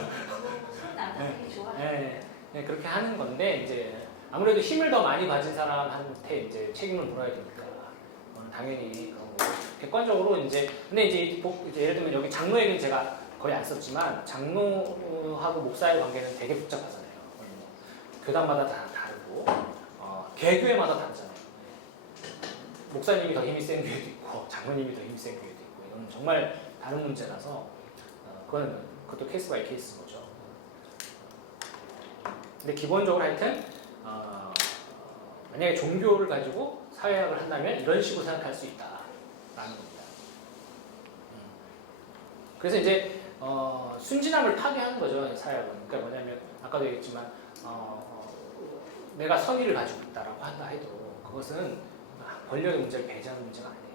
나가기 좋아해. 네. 네, 그렇게 하는 건데 이제 아무래도 힘을 더 많이 가진 사람한테 이제 책임을 물어야 되니까 당연히 그런 거고 객관적으로 이제 근데 이제 예를 들면 여기 장로 얘기는 제가 거의 안 썼지만 장로하고 목사의 관계는 되게 복잡하잖아요. 교단마다 다 다르고 개교회마다 다르잖아요. 목사님이 더 힘이 센 교회도 있고 장로님이 더 힘이 센 교회도 있고 이건 정말 다른 문제라서 그것도 케이스 바이 케이스인 거죠. 근데 기본적으로 하여튼 만약에 종교를 가지고 사회학을 한다면 이런 식으로 생각할 수 있다라는 겁니다. 그래서 이제 순진함을 파괴하는 거죠, 사회학은. 그러니까 뭐냐면 아까도 얘기했지만 내가 선의를 가지고 있다라고 한다 해도 그것은 권력의 문제를 배제하는 문제가 아니에요.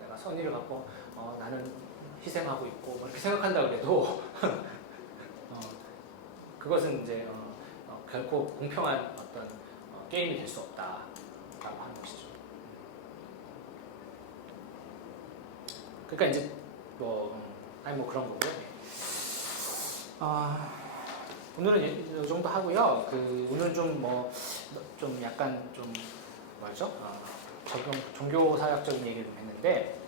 내가 선의를 갖고 나는 희생하고 있고 뭐 이렇게 생각한다 그래도 그것은 이제 결코 공평한 어떤 게임이 될 수 없다라고 하는 것이죠. 그러니까 이제 뭐 그런 거고요. 오늘은 이 정도 하고요. 오늘은 좀 약간 좀 뭐죠? 종교사역적인 얘기를 좀 했는데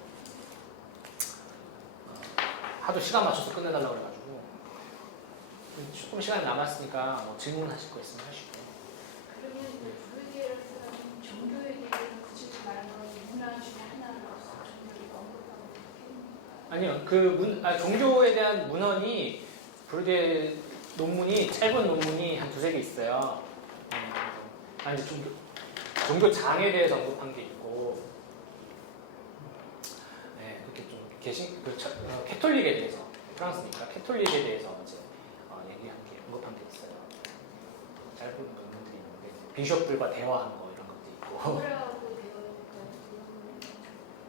하도 시간 맞춰서 끝내달라고 그래가지고 조금 시간이 남았으니까 질문하실 거 있으면 하시고. 그러면 불교라는 사람은 종교에 대해서 굳이 말하는 건 문화 중에 하나로서 종교를 언급하고 있는 아니요. 종교에 대한 문헌이 불교의 논문이 짧은 논문이 한 두세 개 있어요. 아니 종교 장에 대해서 언급한 게 있고, 네, 그렇게 좀 캐톨릭에 대해서 프랑스니까 캐톨릭에 대해서 이제 얘기한 게 언급한 게 있어요. 짧은 논문들이 있는데 비숍들과 대화한 거 이런 것도 있고. 뭐라고 배워니까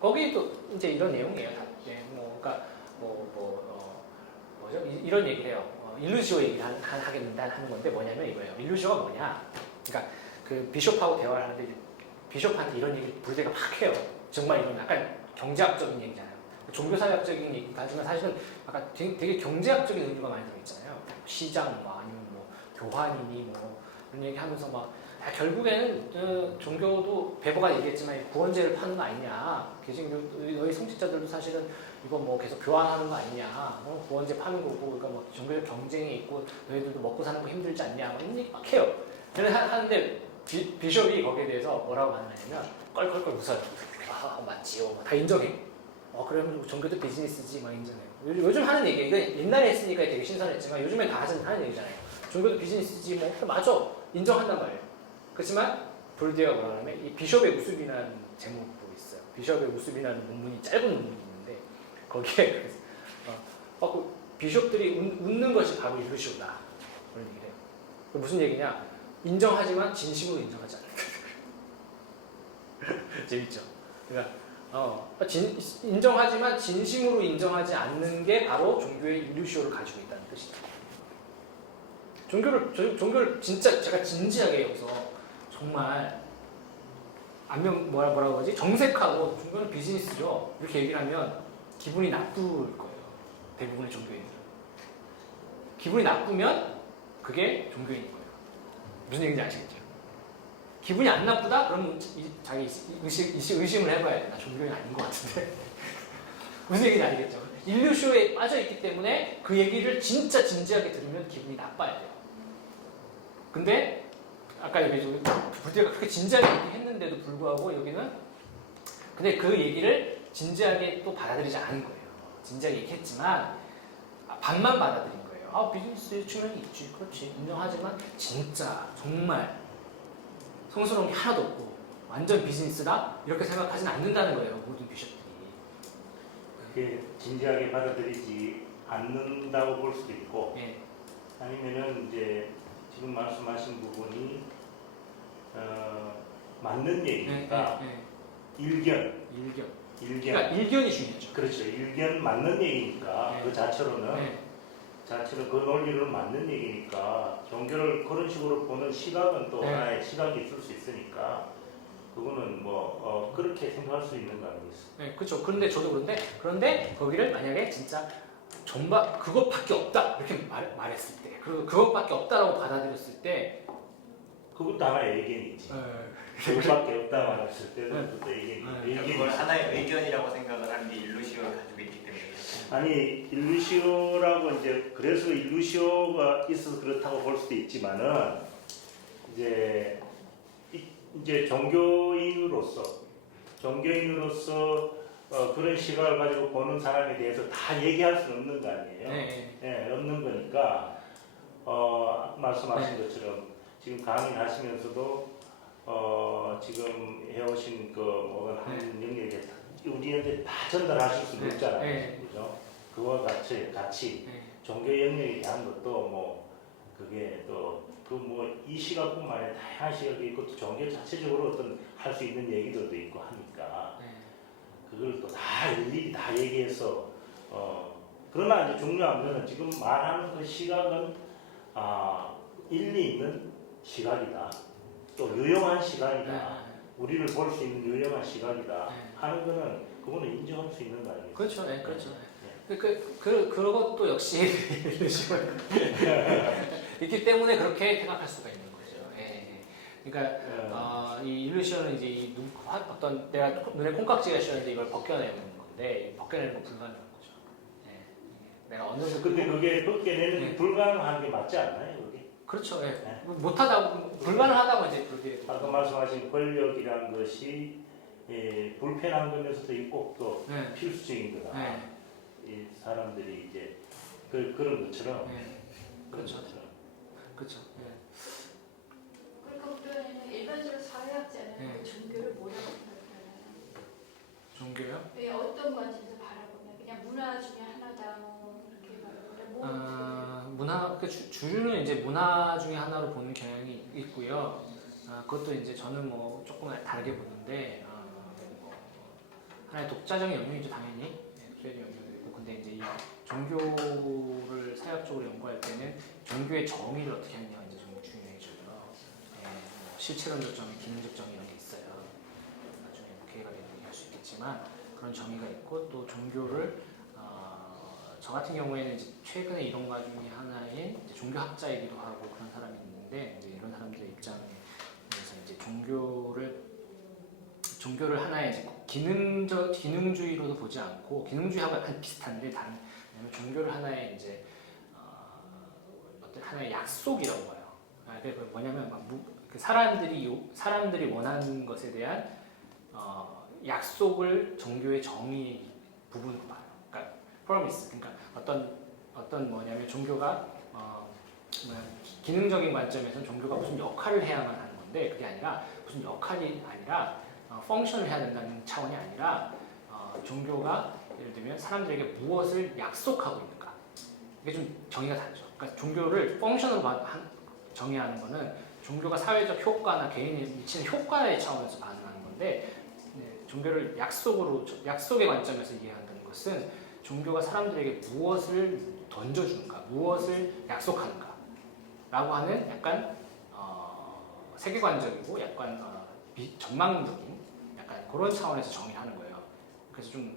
거기도 이제 이런 내용이에요. 네, 그러니까 뭐죠? 이런 얘기를 해요. 일루시오 얘기를 하는 건데 뭐냐면 이거예요. 일루시오가 뭐냐? 그러니까 그 비숍하고 대화를 하는데 비숍한테 이런 얘기를 불교가 막 해요. 정말 이런 약간 경제학적인 얘기잖아요. 종교사역적인 얘기도 하지만 사실은 약간 되게 경제학적인 의미가 많이 들어있잖아요. 시장 아니면 교환이니 이런 얘기하면서 결국에는 종교도 베버가 얘기했지만 구원제를 파는 거 아니냐. 너희 성직자들도 사실은 이거 계속 교환하는 거 아니냐. 구원제 파는 거고, 그러니까 종교적 경쟁이 있고 너희들도 먹고 사는 거 힘들지 않냐. 이런 얘기 막 해요. 하는데 비숍이 거기에 대해서 뭐라고 하냐면 껄껄껄 웃어요. 맞지요. 다 인정해. 그러면 종교도 비즈니스지 인정해요. 요즘 하는 얘기, 이거 옛날에 했으니까 되게 신선했지만 요즘엔 다 하는 얘기잖아요. 종교도 비즈니스지 맞아. 인정한단 말이에요. 그렇지만 볼디어가 뭐라 그러면 이 비숍의 우습이라는 제목도 있어요. 비숍의 우습이라는 논문이 짧은 논문이 있는데 거기에 그래서 비숍들이 웃는 것이 바로 일루시오다 그런 얘기를 해요. 무슨 얘기냐? 인정하지만 진심으로 인정하지 않는다. 재밌죠? 그러니까 인정하지만 진심으로 인정하지 않는 게 바로 종교의 일루시오를 가지고 있다는 뜻이다. 종교를 진짜 제가 진지하게 여기서 정말 뭐라고 하지? 정색하고 종교는 비즈니스죠. 이렇게 얘기를 하면 기분이 나쁠 거예요. 대부분의 종교인들은. 기분이 나쁘면 그게 종교인인 거예요. 무슨 얘기인지 아시겠죠? 기분이 안 나쁘다? 그러면 자기 의심을 해봐야 돼. 나 종교인 아닌 것 같은데. 무슨 얘기인지 알겠죠? 일루쇼에 빠져있기 때문에 그 얘기를 진짜 진지하게 들으면 기분이 나빠야 돼요. 근데 아까 여기 불태가 그렇게 진지하게 얘기했는데도 불구하고 여기는 근데 그 얘기를 진지하게 또 받아들이지 않은 거예요. 진지하게 얘기했지만 반만 받아들인 거예요. 비즈니스의 측면이 있지. 그렇지. 인정하지만 진짜 정말 성스러운 게 하나도 없고 완전 비즈니스다? 이렇게 생각하진 않는다는 거예요. 모든 비숍들이. 그게 진지하게 받아들이지 않는다고 볼 수도 있고 예. 아니면은 이제 지금 말씀하신 부분이 맞는 얘기니까 일견. 그러니까 일견이 중요하죠. 그렇죠. 일견 맞는 얘기니까 그 자체로는 그 논리로는 맞는 얘기니까 종교를 그런 식으로 보는 시각은 또 하나의 시각이 있을 수 있으니까 그거는 뭐 그렇게 생각할 수 있는 거 아니겠어요? 네, 그렇죠. 그런데 저도 그런데 거기를 만약에 진짜 그것밖에 없다 이렇게 말했을 때, 그리고 그것밖에 없다라고 받아들였을 때, 그것도 하나의 의견이지. 그것밖에 없다 말했을 때는 그것도 의견이. 그걸 하나의 의견이라고 생각을 하는 게 일루시오를 가지고 있기 때문에. 아니 일루시오라고 이제 그래서 일루시오가 있어서 그렇다고 볼 수도 있지만은 이제 종교인으로서 그런 시각을 가지고 보는 사람에 대해서 다 얘기할 수는 없는 거 아니에요. 네, 없는 거니까 말씀하신 것처럼 지금 강의하시면서도 지금 해오신 그 뭐가 한 영역에 우리한테 다 전달하실 수는 없잖아요. 그죠? 그와 같이 종교 영역에 대한 것도 뭐 그게 또 그 뭐 이 시각뿐만 아니라 다양한 시각이 있고 또 종교 자체적으로 어떤 할 수 있는 얘기들도 있고 하니까 그걸 또 다 일일이 다 얘기해서 그러나 이제 중요한 거는 지금 말하는 그 시각은 일리 있는 시각이다. 또 유용한 시각이다. 우리를 볼 수 있는 유용한 시각이다. 하는 거는 그거는 인정할 수 있는 거 아니겠어요? 그렇죠. 그렇죠. 그것도 역시 있기 때문에 그렇게 생각할 수가 있는 거죠. 그러니까 이 일루시온은 이제 어떤 내가 눈에 콩깍지가 씌었는데 이걸 벗겨내는 건데 벗겨내는 건 불가능한 거죠. 내가 어느 정도 근데 그게 벗겨내는 불가능한 게 맞지 않나요? 그게? 그렇죠. 못하다고 불가능하다고 이제 그렇게 아까 말씀하신 권력이란 것이 불편한 거면서도 있고 또 필수적인 거다. 이 사람들이 이제 그런 것처럼. 그렇죠. 그렇죠. 그러니까 우리는 일반적으로 사회학자는 종교를 뭐라고 생각하나요? 종교요? 어떤 관점에서 바라보면 그냥 문화 중에 하나다 이렇게 바라보면 주류는 이제 문화 중에 하나로 보는 경향이 있고요. 그것도 이제 저는 뭐 조금 다르게 보는데 하나의 독자적인 영역이죠, 당연히. 독자적인 영역이 있고, 근데 이제 이 종교를 사회학적으로 연구할 때는 종교의 정의를 어떻게 하느냐가 이제 좀 중요해져요. 실체론적 정의, 기능적 정의 이런 게 있어요. 나중에 계획을 얘기할 수 있겠지만 그런 정의가 있고 또 종교를 저 같은 경우에는 이제 최근에 이론가 중에 하나인 이제 종교학자이기도 하고 그런 사람이 있는데 이제 이런 사람들의 입장에서 이제 종교를 하나의 이제 기능주의로도 보지 않고 기능주의하고 약간 비슷한데 왜냐면 종교를 하나의 이제 어떤 하나의 약속이라고 봐요. 그게 뭐냐면 사람들이 원하는 것에 대한 약속을 종교의 정의 부분으로 봐요. 그러니까 promise. 그러니까 어떤 뭐냐면 종교가 기능적인 관점에서는 종교가 무슨 역할을 해야만 하는 건데 그게 아니라 무슨 역할이 아니라 펑션을 해야 된다는 차원이 아니라 종교가 예를 들면 사람들에게 무엇을 약속하고 있는가 이게 좀 정의가 다르죠. 그러니까 종교를 펑션으로 정의하는 거는 종교가 사회적 효과나 개인에 미치는 효과의 차원에서 반응하는 건데 종교를 약속의 관점에서 이해한다는 것은 종교가 사람들에게 무엇을 던져주는가, 무엇을 약속하는가 라고 하는 약간 세계관적이고 약간 전망적인 약간 그런 차원에서 정의를 하는 거예요. 그래서 좀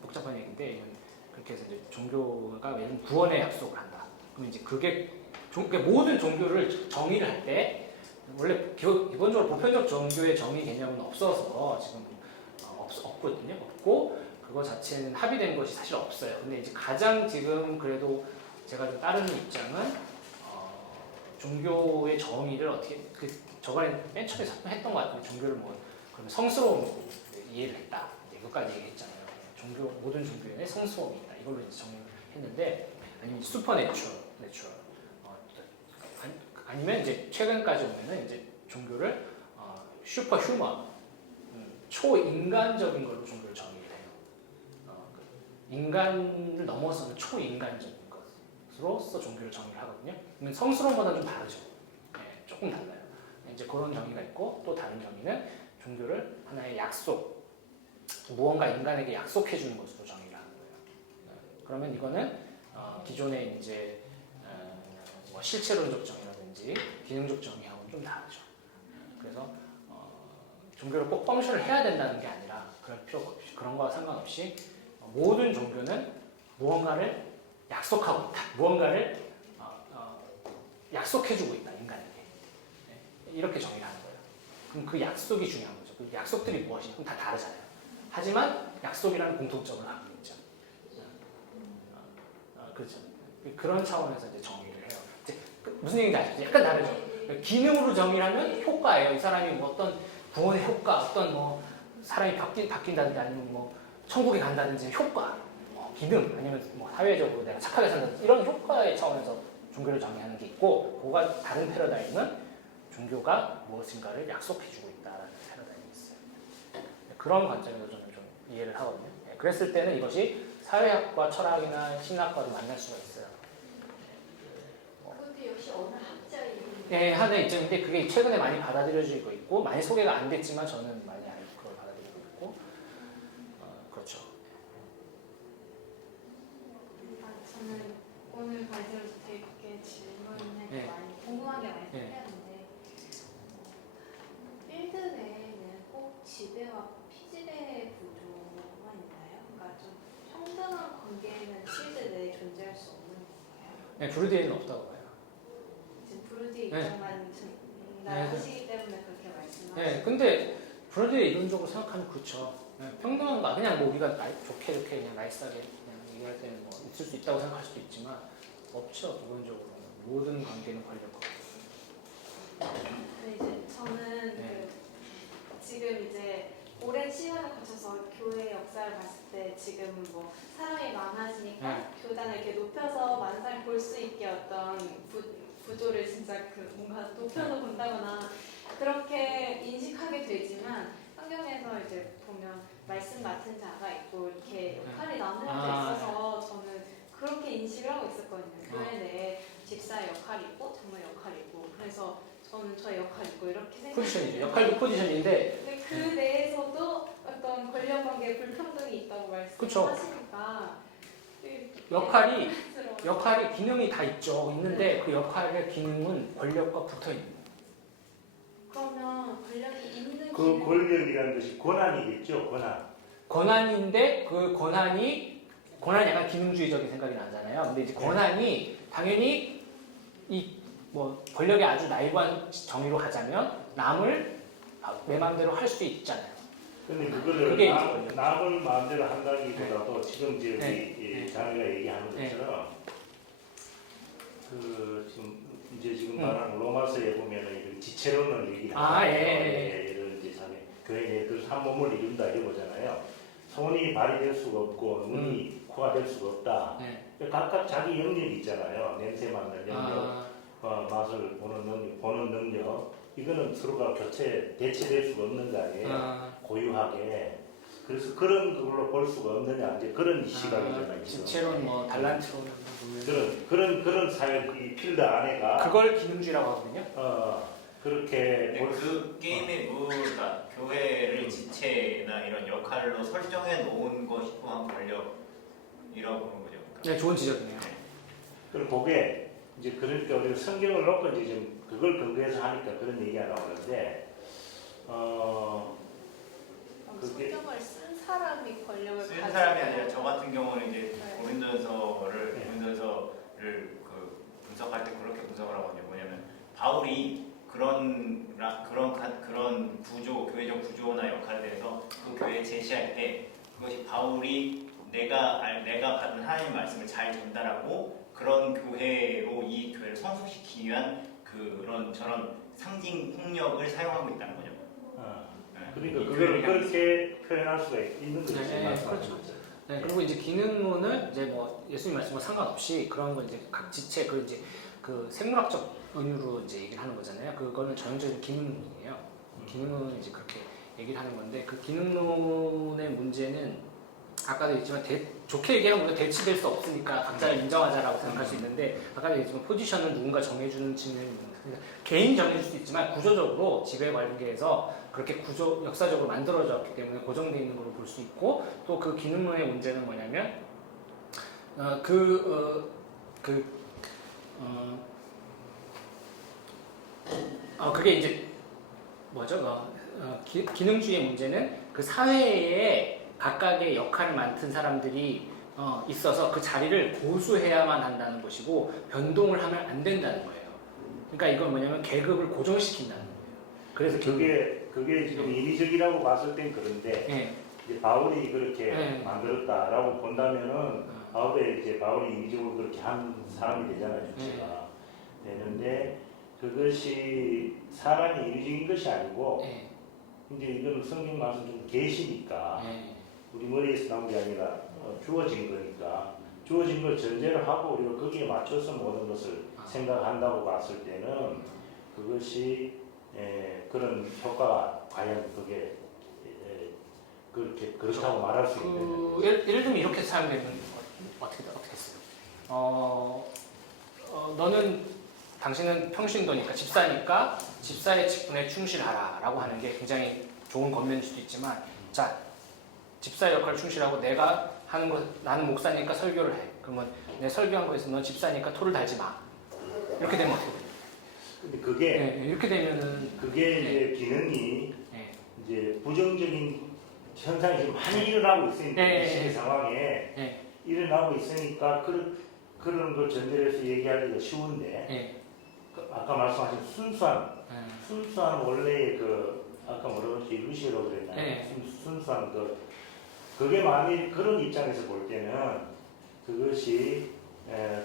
복잡한 얘기인데 이건 그렇게 해서 이제 종교가 예를 들면 구원의 약속을 한다. 그럼 이제 그게 그러니까 모든 종교를 정의를 할 때 원래 기본적으로 보편적 종교의 정의 개념은 없어서 지금 없거든요. 없고 그거 자체는 합의된 것이 사실 없어요. 근데 이제 가장 지금 그래도 제가 좀 따르는 입장은 종교의 정의를 어떻게 저번에 맨 처음에 했던 것 같은데 종교를 뭐 그러면 성스러움으로 이해를 했다. 이것까지 얘기했잖아요. 모든 종교에 성스러움이 있다. 이걸로 이제 정의를 했는데 아니면 슈퍼내추럴, 아니면 이제 최근까지 오면은 이제 종교를 슈퍼휴먼, 초인간적인 걸로 종교를 정의를 해요. 인간을 넘어서는 초인간적인 것으로서 종교를 정의를 하거든요. 그러면 성스러움보다는 좀 다르죠. 네, 조금 달라요. 이제 그런 정의가 있고 또 다른 정의는 종교를 하나의 약속, 무언가 인간에게 약속해 주는 것으로 정의를 하는 거예요. 그러면 이거는 기존의 이제 뭐 실체론적 정의라든지 기능적 정의하고는 좀 다르죠. 그래서 종교를 꼭 펑션을 해야 된다는 게 아니라 그럴 필요가 없이 그런 거와 상관없이 모든 종교는 무언가를 약속하고 있다. 무언가를 약속해주고 있다 인간에게. 네, 이렇게 정의를 하는 거예요. 그럼 그 약속이 중요한 거죠. 그 약속들이 무엇이냐? 그럼 다 다르잖아요. 하지만 약속이라는 공통점을 갖고 있죠. 그렇죠. 그런 차원에서 이제 정의를 해요. 이제 무슨 얘기인지 아시죠? 약간 다르죠. 기능으로 정의를 하면 효과예요. 이 사람이 뭐 어떤 구원의 효과, 어떤 뭐 사람이 바뀐다든지 아니면 뭐 천국에 간다든지 효과, 기능 아니면 뭐 사회적으로 내가 착하게 산다든지 이런 효과의 차원에서 종교를 정의하는 게 있고 그거가 다른 패러다임은 종교가 무엇인가를 약속해주고 있다라는 패러다임이 있어요. 그런 관점에서 저는 좀 이해를 하거든요. 그랬을 때는 이것이 사회학과 철학이나 심리학과도 만날 수가 있어요. 그것도 역시 어느 학자의 네, 하나의 입장인데 그게 최근에 많이 받아들여지고 있고 많이 소개가 안 됐지만 저는 많이 그걸 받아들이고 있고 그렇죠. 저는 오늘 발표에서 되게 질문을 네. 많이 궁금한 게 많이 네. 생겼는데 필드 내에는 꼭 지배와 피지배 구조만 있나요? 그러니까 좀 평등한 관계는 필드 내에 존재할 수 없는 건가요? 네, 브루디에는 없다고 봐요. 지금 브루디 네. 입장만 하시기 때문에 그렇게 말씀하시는 네, 근데 브루디에 이론적으로 생각하면 그렇죠. 네, 평등한가 그냥 뭐 우리가 좋게 그냥 나이스하게 그냥 얘기할 때는 뭐 있을 수 있다고 생각할 수도 있지만 없죠. 기본적으로 모든 관계는 권력과. 근데 이제 저는 네. 지금 이제 오랜 시간을 거쳐서 교회 역사를 봤을 때 지금 뭐 사람이 많아지니까 네. 교단을 이렇게 높여서 많은 사람이 볼 수 있게 어떤 구조를 진짜 그 뭔가 높여서 본다거나 그렇게 인식하게 되지만 성경에서 이제 보면 말씀 맡은 자가 있고 이렇게 역할이 나누어져 있어서 저는 그렇게 인식을 하고 있었거든요. 교회 내에 집사의 역할이 있고 장로의 역할이 있고 그래서 저는 저의 역할이 있고 이렇게 포지션이죠. 생각했는데 역할도 포지션인데 근데 그 내에서도 어떤 권력관계 불평등이 있다고 말씀하시니까 역할이 기능이 다 있는데 그 역할의 기능은 권력과 붙어 있는 거예요. 그러면 권력이 있는 그 권력이라는 것이 권한이겠죠. 권한인데 그 권한이 약간 기능주의적인 생각이 나잖아요. 근데 이제 권한이 당연히 이 뭐 권력의 아주 나이브한 정의로 가자면 남을 내 마음대로 할 수 있잖아요. 근데 그거를 그게 남을 마음대로 한다기보다도 지금 이제 우리 자네가 얘기하는 네. 것처럼 그 지금 말하는 로마서에 보면은 이런 지체론을 얘기하잖아요. 예를 이제 자네 교회 내에서 한 몸을 이룬다 이러잖아요. 손이 발이 될 수가 없고 눈이 코가 될 수가 없다. 네. 각각 자기 영역이 있잖아요. 냄새 맡는 영역, 맛을 보는 능력. 이거는 서로가 대체될 수가 없는 거 아니에요. 고유하게. 그래서 그런 걸로 볼 수가 없느냐 이제 그런 시각이잖아요. 지금. 지체론 뭐 달란트론 그런 사회 이 필드 안에가 그걸 기능주의라고 하거든요. 그렇게 근데 볼 그 게임의 룰과 교회를 지체나 이런 역할로 설정해 놓은 것이 또한 권력이라고 보는 거죠. 네, 좋은 지적이네요. 그럼 그게 이제 그러니까 우리가 성경을 놓고 이제 좀 그걸 근거해서 하니까 그런 얘기가 나오는데 그게 성경을 쓴 사람이 권력을 쓴 가지고 사람이 아니라 저 같은 경우는 이제 네. 고린도전서를 네. 그 분석할 때 그렇게 분석을 하거든요. 뭐냐면 바울이 그런 구조, 교회적 구조나 역할에 대해서 그 교회에 제시할 때 그것이 바울이 내가 받은 하나님의 말씀을 잘 전달하고 그런 교회로 이 교회를 성숙시키기 위한 그런 저런 상징 폭력을 사용하고 있다는 거죠. 네. 그러니까 이 그걸 교회를 향해서. 그렇게 표현할 수가 있는 거죠. 네, 말씀하신 그렇죠. 것처럼. 네, 그리고 이제 기능론을 이제 뭐 예수님 말씀과 상관없이 그런 건 이제 각 지체 그 이제 그 생물학적 은유로 이제 얘기를 하는 거잖아요. 그거는 전형적인 기능론이에요. 기능론은 이제 그렇게 얘기를 하는 건데 그 기능론의 문제는 아까도 얘기했지만 좋게 얘기하면 우리가 대치될 수 없으니까 각자를 인정하자라고 생각할 수 있는데 아까도 얘기했지만 포지션을 누군가 정해주는 측면이 있는 거예요. 그러니까 개인이 정해줄 수 있지만 구조적으로 지배관계에서 그렇게 역사적으로 만들어졌기 때문에 고정되어 있는 걸로 볼 수 있고 또 그 기능론의 문제는 뭐냐면 그게 이제 뭐죠? 기능주의의 문제는 그 사회에 각각의 역할을 맡은 사람들이 있어서 그 자리를 고수해야만 한다는 것이고 변동을 하면 안 된다는 거예요. 그러니까 이건 뭐냐면 계급을 고정시킨다는 거예요. 그래서 그게 지금 인위적이라고 봤을 땐 그런데 네. 이제 바울이 그렇게 네. 만들었다라고 본다면은 바울이 인위적으로 그렇게 한 사람이 되잖아요, 주체가. 되는데 그것이 사람이 인위적인 것이 아니고 네. 이제 이건 성경 말씀 좀 계시니까 네. 우리 머리에서 나온 게 아니라 주어진 거니까 주어진 걸 전제를 하고 우리가 거기에 맞춰서 모든 것을 생각한다고 봤을 때는 그것이 그런 효과가 과연 그게 그렇다고 말할 수 있는 예를 들면 이렇게 사용되면 어떻게 했어요? 당신은 평신도니까 집사니까 집사의 직분에 충실하라라고 하는 게 굉장히 좋은 권면일 수도 있지만 자 집사의 역할을 충실하고 내가 하는 것 나는 목사니까 설교를 해. 그러면 내 설교한 거에서 넌 집사니까 토를 달지 마. 이렇게 되면 어떻게 돼요? 근데 그게 네, 이렇게 되면은 그게 이제 기능이 네. 이제 부정적인 현상이 지금 많이 일어나고 있으니까 네. 이 시대 상황에 네. 일어나고 있으니까 그런 걸 전제해서 얘기하기가 쉬운데 네. 아까 말씀하신 순수한 원래의 아까 뭐라고 했지 일루시라고 그랬나요? 네. 순수한 그게 만일 그런 입장에서 볼 때는 그것이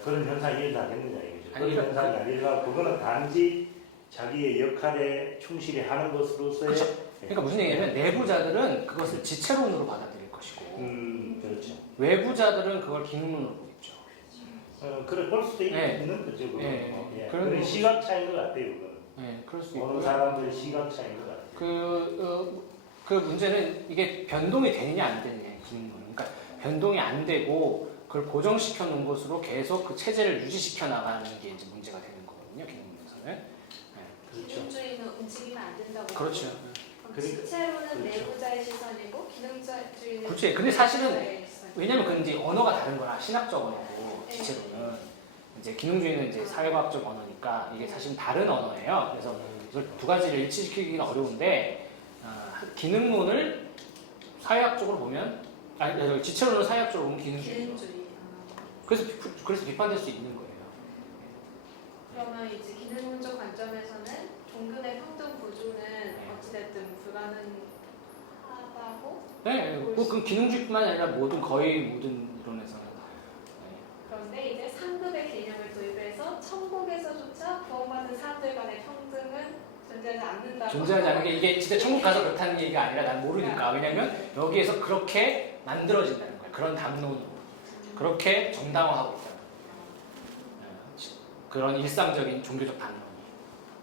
그런 현상이 일어나겠느냐 이거죠. 그런 현상이 아니라 그거는 단지 자기의 역할에 충실히 하는 것으로서의 그렇죠. 그러니까 무슨 얘기냐면 내부자들은 그것을 지체론으로 받아들일 것이고 그렇죠. 외부자들은 그걸 기능론으로 보겠죠. 그래 볼 수도 네. 있는 거죠. 그건. 네. 그런 시각 차이인 것 같아요. 그건. 네, 그럴 수 어느 있고요. 사람들의 시각 차이인 것 같아요. 그 문제는 이게 변동이 되느냐 안 되느냐 기능론. 그러니까 변동이 안 되고 그걸 고정시켜 놓은 것으로 계속 그 체제를 유지시켜 나가는 게 이제 문제가 되는 거거든요. 기능론에서는. 그렇죠. 기능주의는 움직이면 안 된다고. 그렇죠. 그러니까, 지체로는 그렇죠. 내부자의 시선이고 기능주의는 그렇지. 근데 사실은 내부자의 시선. 왜냐면 그건 이제 언어가 다른 거라 신학적 언어고 지체로는 이제 기능주의는 이제 사회과학적 언어니까 이게 사실 다른 언어예요. 그래서 이걸 두 가지를 일치시키기는 어려운데 기능론을 사회학적으로 보면 지체론을 사회학적으로 보면 기능주의. 기능주의. 그래서 비판될 수 있는 거예요. 그러면 이제 기능론적 관점에서는 종교의 평등 구조는 어찌됐든 불가능하다고. 네, 그 기능주의뿐만 아니라 거의 모든 이론에서는. 그런데 이제 상급의 개념을 도입해서 천국에서조차 구원받는 사람들 간의 평등은 존재하지 않는다고. 존재하지 않는 게 이게 진짜 천국 가서 그렇다는 얘기가 아니라 난 모르니까. 왜냐면 여기에서 그렇게 만들어진다는 거예요. 그런 담론으로. 그렇게 정당화하고 있다는 거예요. 그런 일상적인 종교적 담론이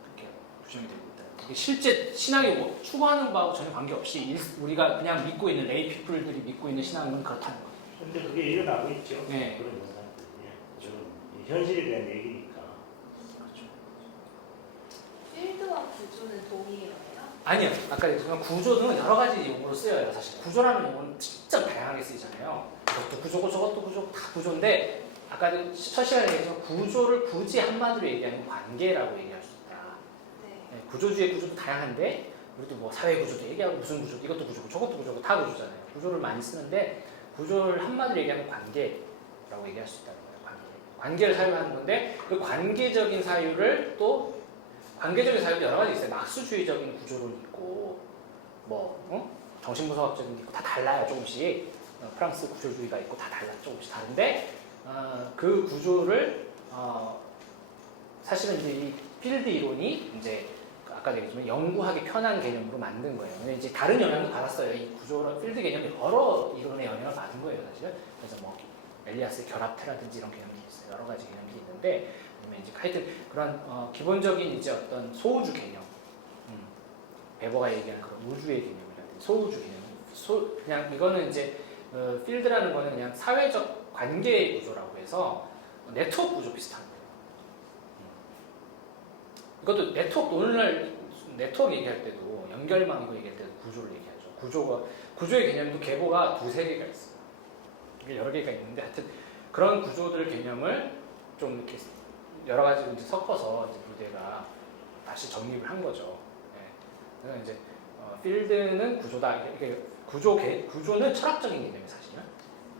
그렇게 규정이 되고 있다. 이게 실제 신앙이 추구하는 바하고 전혀 관계없이 우리가 그냥 믿고 있는 레이 피플들이 믿고 있는 신앙은 그렇다는 거예요. 근데 그게 일어나고 있죠. 네. 그런 현상들이. 저는 이 현실에 대한 얘기니까. 그렇죠. 필드와 구조는 동의어예요? 아니요. 아까 얘기했지만 구조는 여러 가지 용어로 쓰여요. 사실 구조라는 용어는 진짜 다양하게 쓰이잖아요. 이것도 구조고 저것도 구조고 다 구조인데 아까 첫 시간에 얘기했지만 구조를 굳이 한마디로 얘기하면 관계라고 얘기할 수 있다. 네. 네, 구조주의 구조도 다양한데 우리도 뭐 사회 구조도 얘기하고 무슨 구조 이것도 구조고 저것도 구조고 다 구조잖아요. 구조를 많이 쓰는데 구조를 한마디로 얘기하면 관계라고 얘기할 수 있다는 거예요. 관계를 사유하는 건데 그 관계적인 사유를 또 관계적인 사유도 여러 가지 있어요. 막수주의적인 구조론이 있고 정신분석학적인 게 있고 다 달라요. 조금씩 프랑스 구조주의가 있고 다 달라 조금씩 다른데 그 구조를 사실은 이제 이 필드 이론이 이제 아까 얘기했지만 연구하기 편한 개념으로 만든 거예요. 근데 이제 다른 영향도 받았어요. 이 구조랑 필드 개념이 여러 이론의 영향을 받은 거예요, 사실. 그래서 뭐 엘리아스의 결합태라든지 이런 개념이 있어요. 여러 가지 개념이 있는데, 그다음에 이제 하여튼 그런 기본적인 이제 어떤 소우주 개념, 베버가 얘기하는 그런 우주의 개념이라든지 소우주 개념, 그냥 이거는 이제 필드라는 거는 그냥 사회적 관계의 구조라고 해서 네트워크 구조 비슷한 거예요. 이것도 오늘날 네트워크 얘기할 때도 연결망 이거 얘기할 때도 구조를 얘기하죠. 구조의 개념도 계보가 두세 개가 있어요. 이게 여러 개가 있는데 하여튼 그런 구조들 개념을 좀 이렇게 여러 가지 이제 섞어서 이제 부대가 다시 정립을 한 거죠. 네. 그래서 이제 필드는 구조다. 이게 구조는 철학적인 개념이 사실은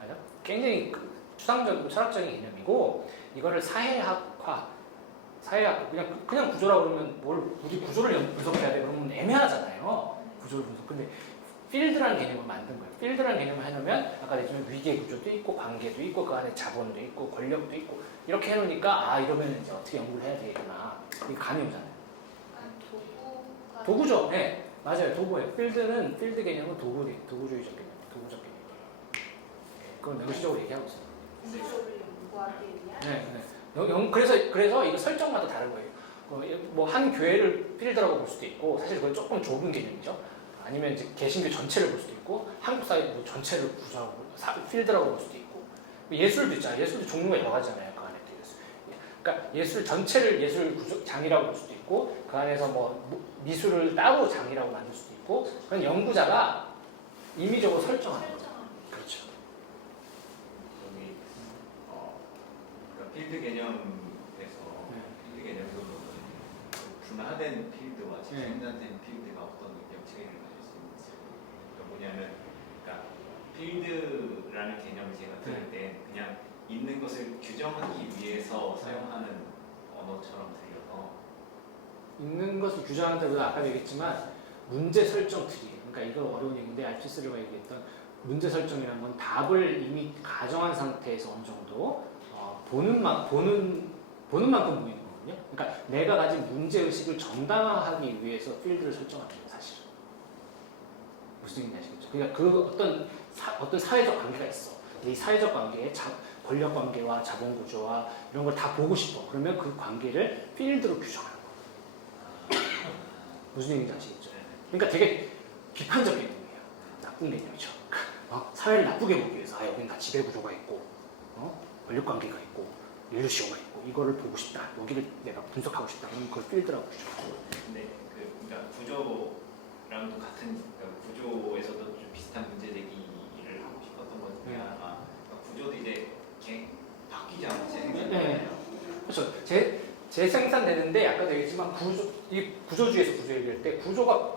맞아? 굉장히 추상적이고 철학적인 개념이고 이거를 사회학화 그냥 구조라고 그러면 우리 구조를 분석해야 돼 그러면 애매하잖아요. 구조를 분석. 근데 필드라는 개념을 만든 거예요. 필드라는 개념을 하려면 아까 얘기했지만 위계 구조도 있고 관계도 있고 그 안에 자본도 있고 권력도 있고 이렇게 해놓으니까 이러면 이제 어떻게 연구를 해야 되겠구나. 이게 감이 오잖아요. 도구가 도구죠. 네, 맞아요. 도구예요. 필드 개념은 도구주의적 개념, 도구적 개념. 그건 명시적으로 얘기하고 있어요. 구조를 연구하기 위한 네. 그래서 이거 설정마다 다른 거예요. 뭐 한 교회를 필드라고 볼 수도 있고 사실 그건 조금 좁은 개념이죠. 아니면 이제 개신교 전체를 볼 수도 있고 한국 사회 뭐 전체를 구조하고 필드라고 볼 수도 있고 예술도 있잖아요. 예술도 종류가 여러 가지잖아요. 그 안에 예술. 그러니까 예술 전체를 예술 장이라고 볼 수도 있고 그 안에서 뭐 미술을 따로 장이라고 만들 수도 있고 그건 연구자가 임의적으로 설정하는 거죠. 그렇죠. 여기 그러니까 필드 개념에서 필드 개념도 분화된 필드와 재생산된 필드가 어떤 역체계를 가질 수 있는지 뭐냐면 그러니까 필드라는 개념을 제가 들을 때 그냥 있는 것을 규정하기 위해서 사용하는 언어처럼 들려서 있는 것을 규정하는 데보다 아까 얘기했지만 문제 설정 트리. 그러니까 이거 어려운 얘기인데 알피스르가 얘기했던 문제 설정이라는 건 답을 이미 가정한 상태에서 어느 정도 보는 만큼 보이는 거거든요. 그러니까 내가 가진 문제 의식을 정당화하기 위해서 필드를 설정하는 거예요, 사실은. 무슨 얘기인지 아시겠죠? 그러니까 그 어떤 사회적 관계가 있어. 이 사회적 관계에 권력 관계와 자본 구조와 이런 걸 다 보고 싶어. 그러면 그 관계를 필드로 규정하는 거예요. 무슨 얘기인지 아시겠죠? 그러니까 되게 비판적 개념이에요. 나쁜 개념이죠. 사회를 나쁘게 보기 위해서 여기는 다 지배 구조가 있고 권력 관계가 있고 일루시오가 있고 이거를 보고 싶다. 여기를 내가 분석하고 싶다. 그러면 그걸 필드라고 규정하고. 근데 그러니까 구조랑도 같은 그러니까 구조에서도 좀 비슷한 문제 제기를 하고 싶었던 것 중에 하나가 그러니까 구조도 이제 바뀌지 않고 재생산되잖아요. 네. 그렇죠. 재생산되는데 아까도 얘기했지만 이 구조주의에서 구조 얘기할 때 구조가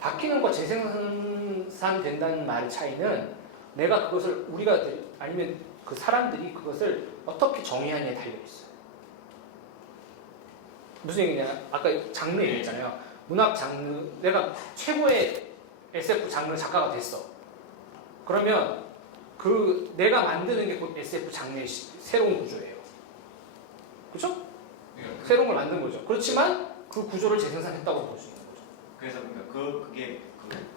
바뀌는 거 재생산된다는 말의 차이는 내가 그것을 아니면 그 사람들이 그것을 어떻게 정의하냐에 달려 있어요. 무슨 얘기냐? 아까 장르 얘기했잖아요. 문학 장르 내가 최고의 SF 장르 작가가 됐어. 그러면 그 내가 만드는 게 곧 SF 장르의 새로운 구조예요. 그렇죠? 새로운 걸 만든 거죠. 그렇지만 그 구조를 재생산했다고 볼 수 있는 거죠. 그래서 그러니까 그게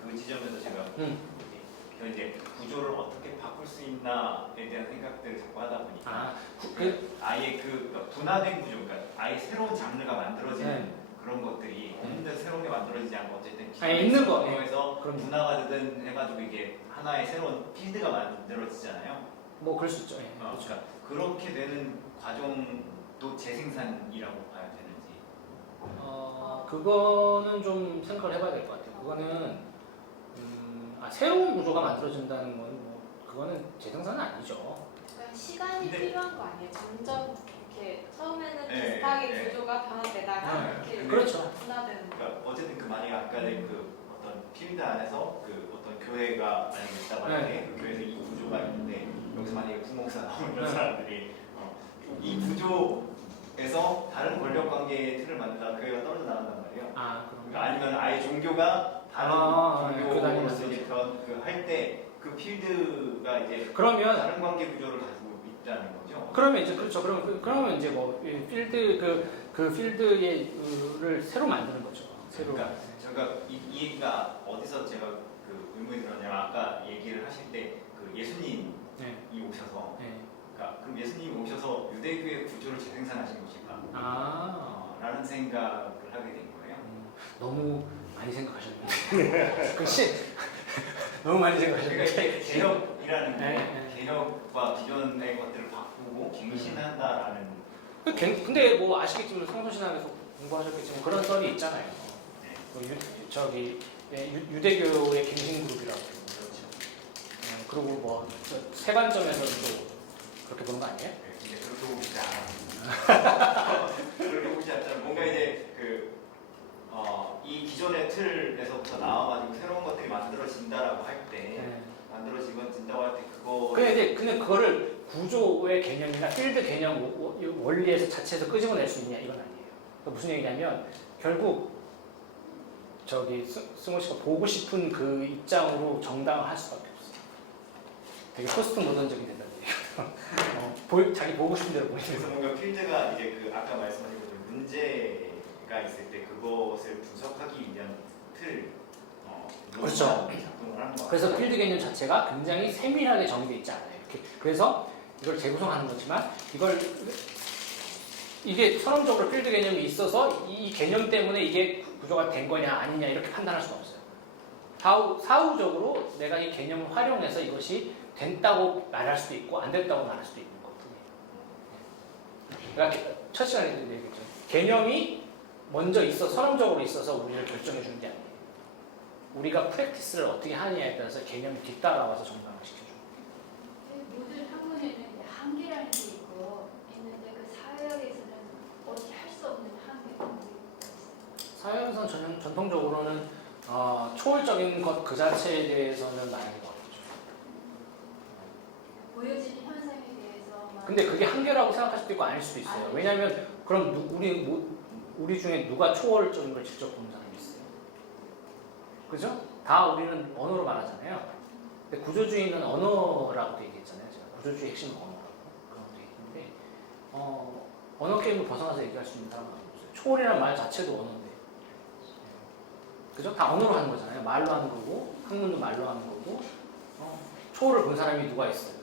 그 지점에서 제가 그 이제 구조를 어떻게 바꿀 수 있나에 대한 생각들을 자꾸 하다 보니까 아예 그러니까 분화된 구조, 그러니까 아예 새로운 장르가 만들어지는 그런 것들이 없는데 새로운 게 만들어지지 않고 어쨌든 아니, 있는 거, 에서 그럼 문화가 되든 해가지고 이게 하나의 새로운 필드가 만들어지잖아요. 뭐 그럴 수 있죠. 예. 그렇죠. 그러니까 그렇게 되는 과정도 재생산이라고 봐야 되는지. 그거는 좀 생각을 해봐야 될 것 같아요. 그거는 새로운 구조가 만들어진다는 건 뭐 그거는 재생산은 아니죠. 그러니까 시간이 근데- 필요한 거 아니에요? 점점 이렇게 처음에는 네, 비슷하게 네. 구조가 변화되다가 네, 이렇게 그렇죠. 분화되는 거. 그러니까 어쨌든 그 만약에 아까의 그 어떤 필드 안에서 그 어떤 교회가 만약에 있다고 하는데 그 교회에서 이 구조가 있는데 여기서 만약에 부목사 나오는 이런 사람들이 이 구조에서 다른 권력 관계의 틀을 만들다가 교회가 떨어져 나간단 말이에요. 그러니까 아니면 아예 종교가 다른 종교로서 이제 할 때 그 필드가 이제 그러면 다른 관계 구조를 가지고 있다는 거죠. 그러면 이제 그렇죠. 그러면 이제 뭐 필드 그 필드를 새로 만드는 거죠. 새로. 그러니까 이 얘기가 어디서 제가 그 의문이 들었냐면 아까 얘기를 하실 때 그 예수님이 네. 오셔서 네. 그러니까 그럼 예수님이 오셔서 유대교의 구조를 재생산하신 것일까? 라는 생각을 하게 된 거예요. 너무 많이 생각하셨네요. 너무 많이 그러니까 생각하셨네요. 이게 개혁이라는 게 네. 개혁과 기존의 것들을 바꾸고 갱신한다라는. 근데 뭐 아시겠지만 성서신학에서 공부하셨겠지만 그런 썰이 있잖아요. 유대교의 갱신 그룹이라고. 그렇죠. 그리고 뭐 세관점에서도 또 그렇게 보는 거 아니에요? 근데 그렇게 보고 싶지 않아. 그렇게 보고 싶지 않잖아. 뭔가 이제 이 기존의 틀에서부터 나와가지고 새로운 것들이 만들어진다라고 할 때, 만들어진다고 할 때 그거. 근데 그거를 구조의 개념이나 필드 개념 원리에서 자체에서 끄집어낼 수 있냐 이건 아니에요. 그러니까 무슨 얘기냐면 결국 승호 씨가 보고 싶은 그 입장으로 정당을 할 수밖에 없어요. 되게 포스트 모던적이 된다는 얘기예요. 자기 보고 싶은 대로 보이는 그래서 뭔가 필드가 이제 그 아까 말씀하신 것처럼 문제가 있을 때 그것을 분석하기 위한 틀, 그렇죠. 작동을 하는 거. 그래서 필드 개념 자체가 굉장히 세밀하게 정의되어 있지 않아요. 그래서 이걸 재구성하는 거지만 이게 선언적으로 필드 개념이 있어서 이 개념 때문에 이게 구조가 된 거냐 아니냐 이렇게 판단할 수가 없어요. 사후적으로 내가 이 개념을 활용해서 이것이 됐다고 말할 수도 있고 안 됐다고 말할 수도 있는 것뿐이에요. 그러니까 첫 시간에 얘기했죠. 개념이 먼저 선언적으로 있어서 우리를 결정해 주는 게 아니에요. 우리가 프랙티스를 어떻게 하느냐에 따라서 개념이 뒤따라와서 정당을 시켜줘요. 모든 학문에는 이제 한계라는 게 있는데 그 사회학에서는 어떻게 할 수 없는 한계가 있어요. 사회학에서는 전통적으로는 초월적인 것 그 자체에 대해서는 말하는 거 같죠. 보여지는 현상에 대해서만. 근데 그게 한계라고 생각할 수도 있고 아닐 수도 있어요. 왜냐하면 그럼 우리 중에 누가 초월적인 걸 직접 보는 사람이 있어요? 그죠? 다 우리는 언어로 말하잖아요. 근데 구조주의는 언어라고 얘기했잖아요. 제가 구조주의 핵심은 언어라고 그런 것도 있는데 언어 게임을 벗어나서 얘기할 수 있는 사람은 없어요. 초월이라는 말 자체도 언어인데, 그죠? 다 언어로 하는 거잖아요. 말로 하는 거고 학문도 말로 하는 거고 초월을 본 사람이 누가 있어요?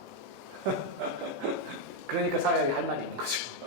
그러니까 사회학이 할 말이 있는 거죠.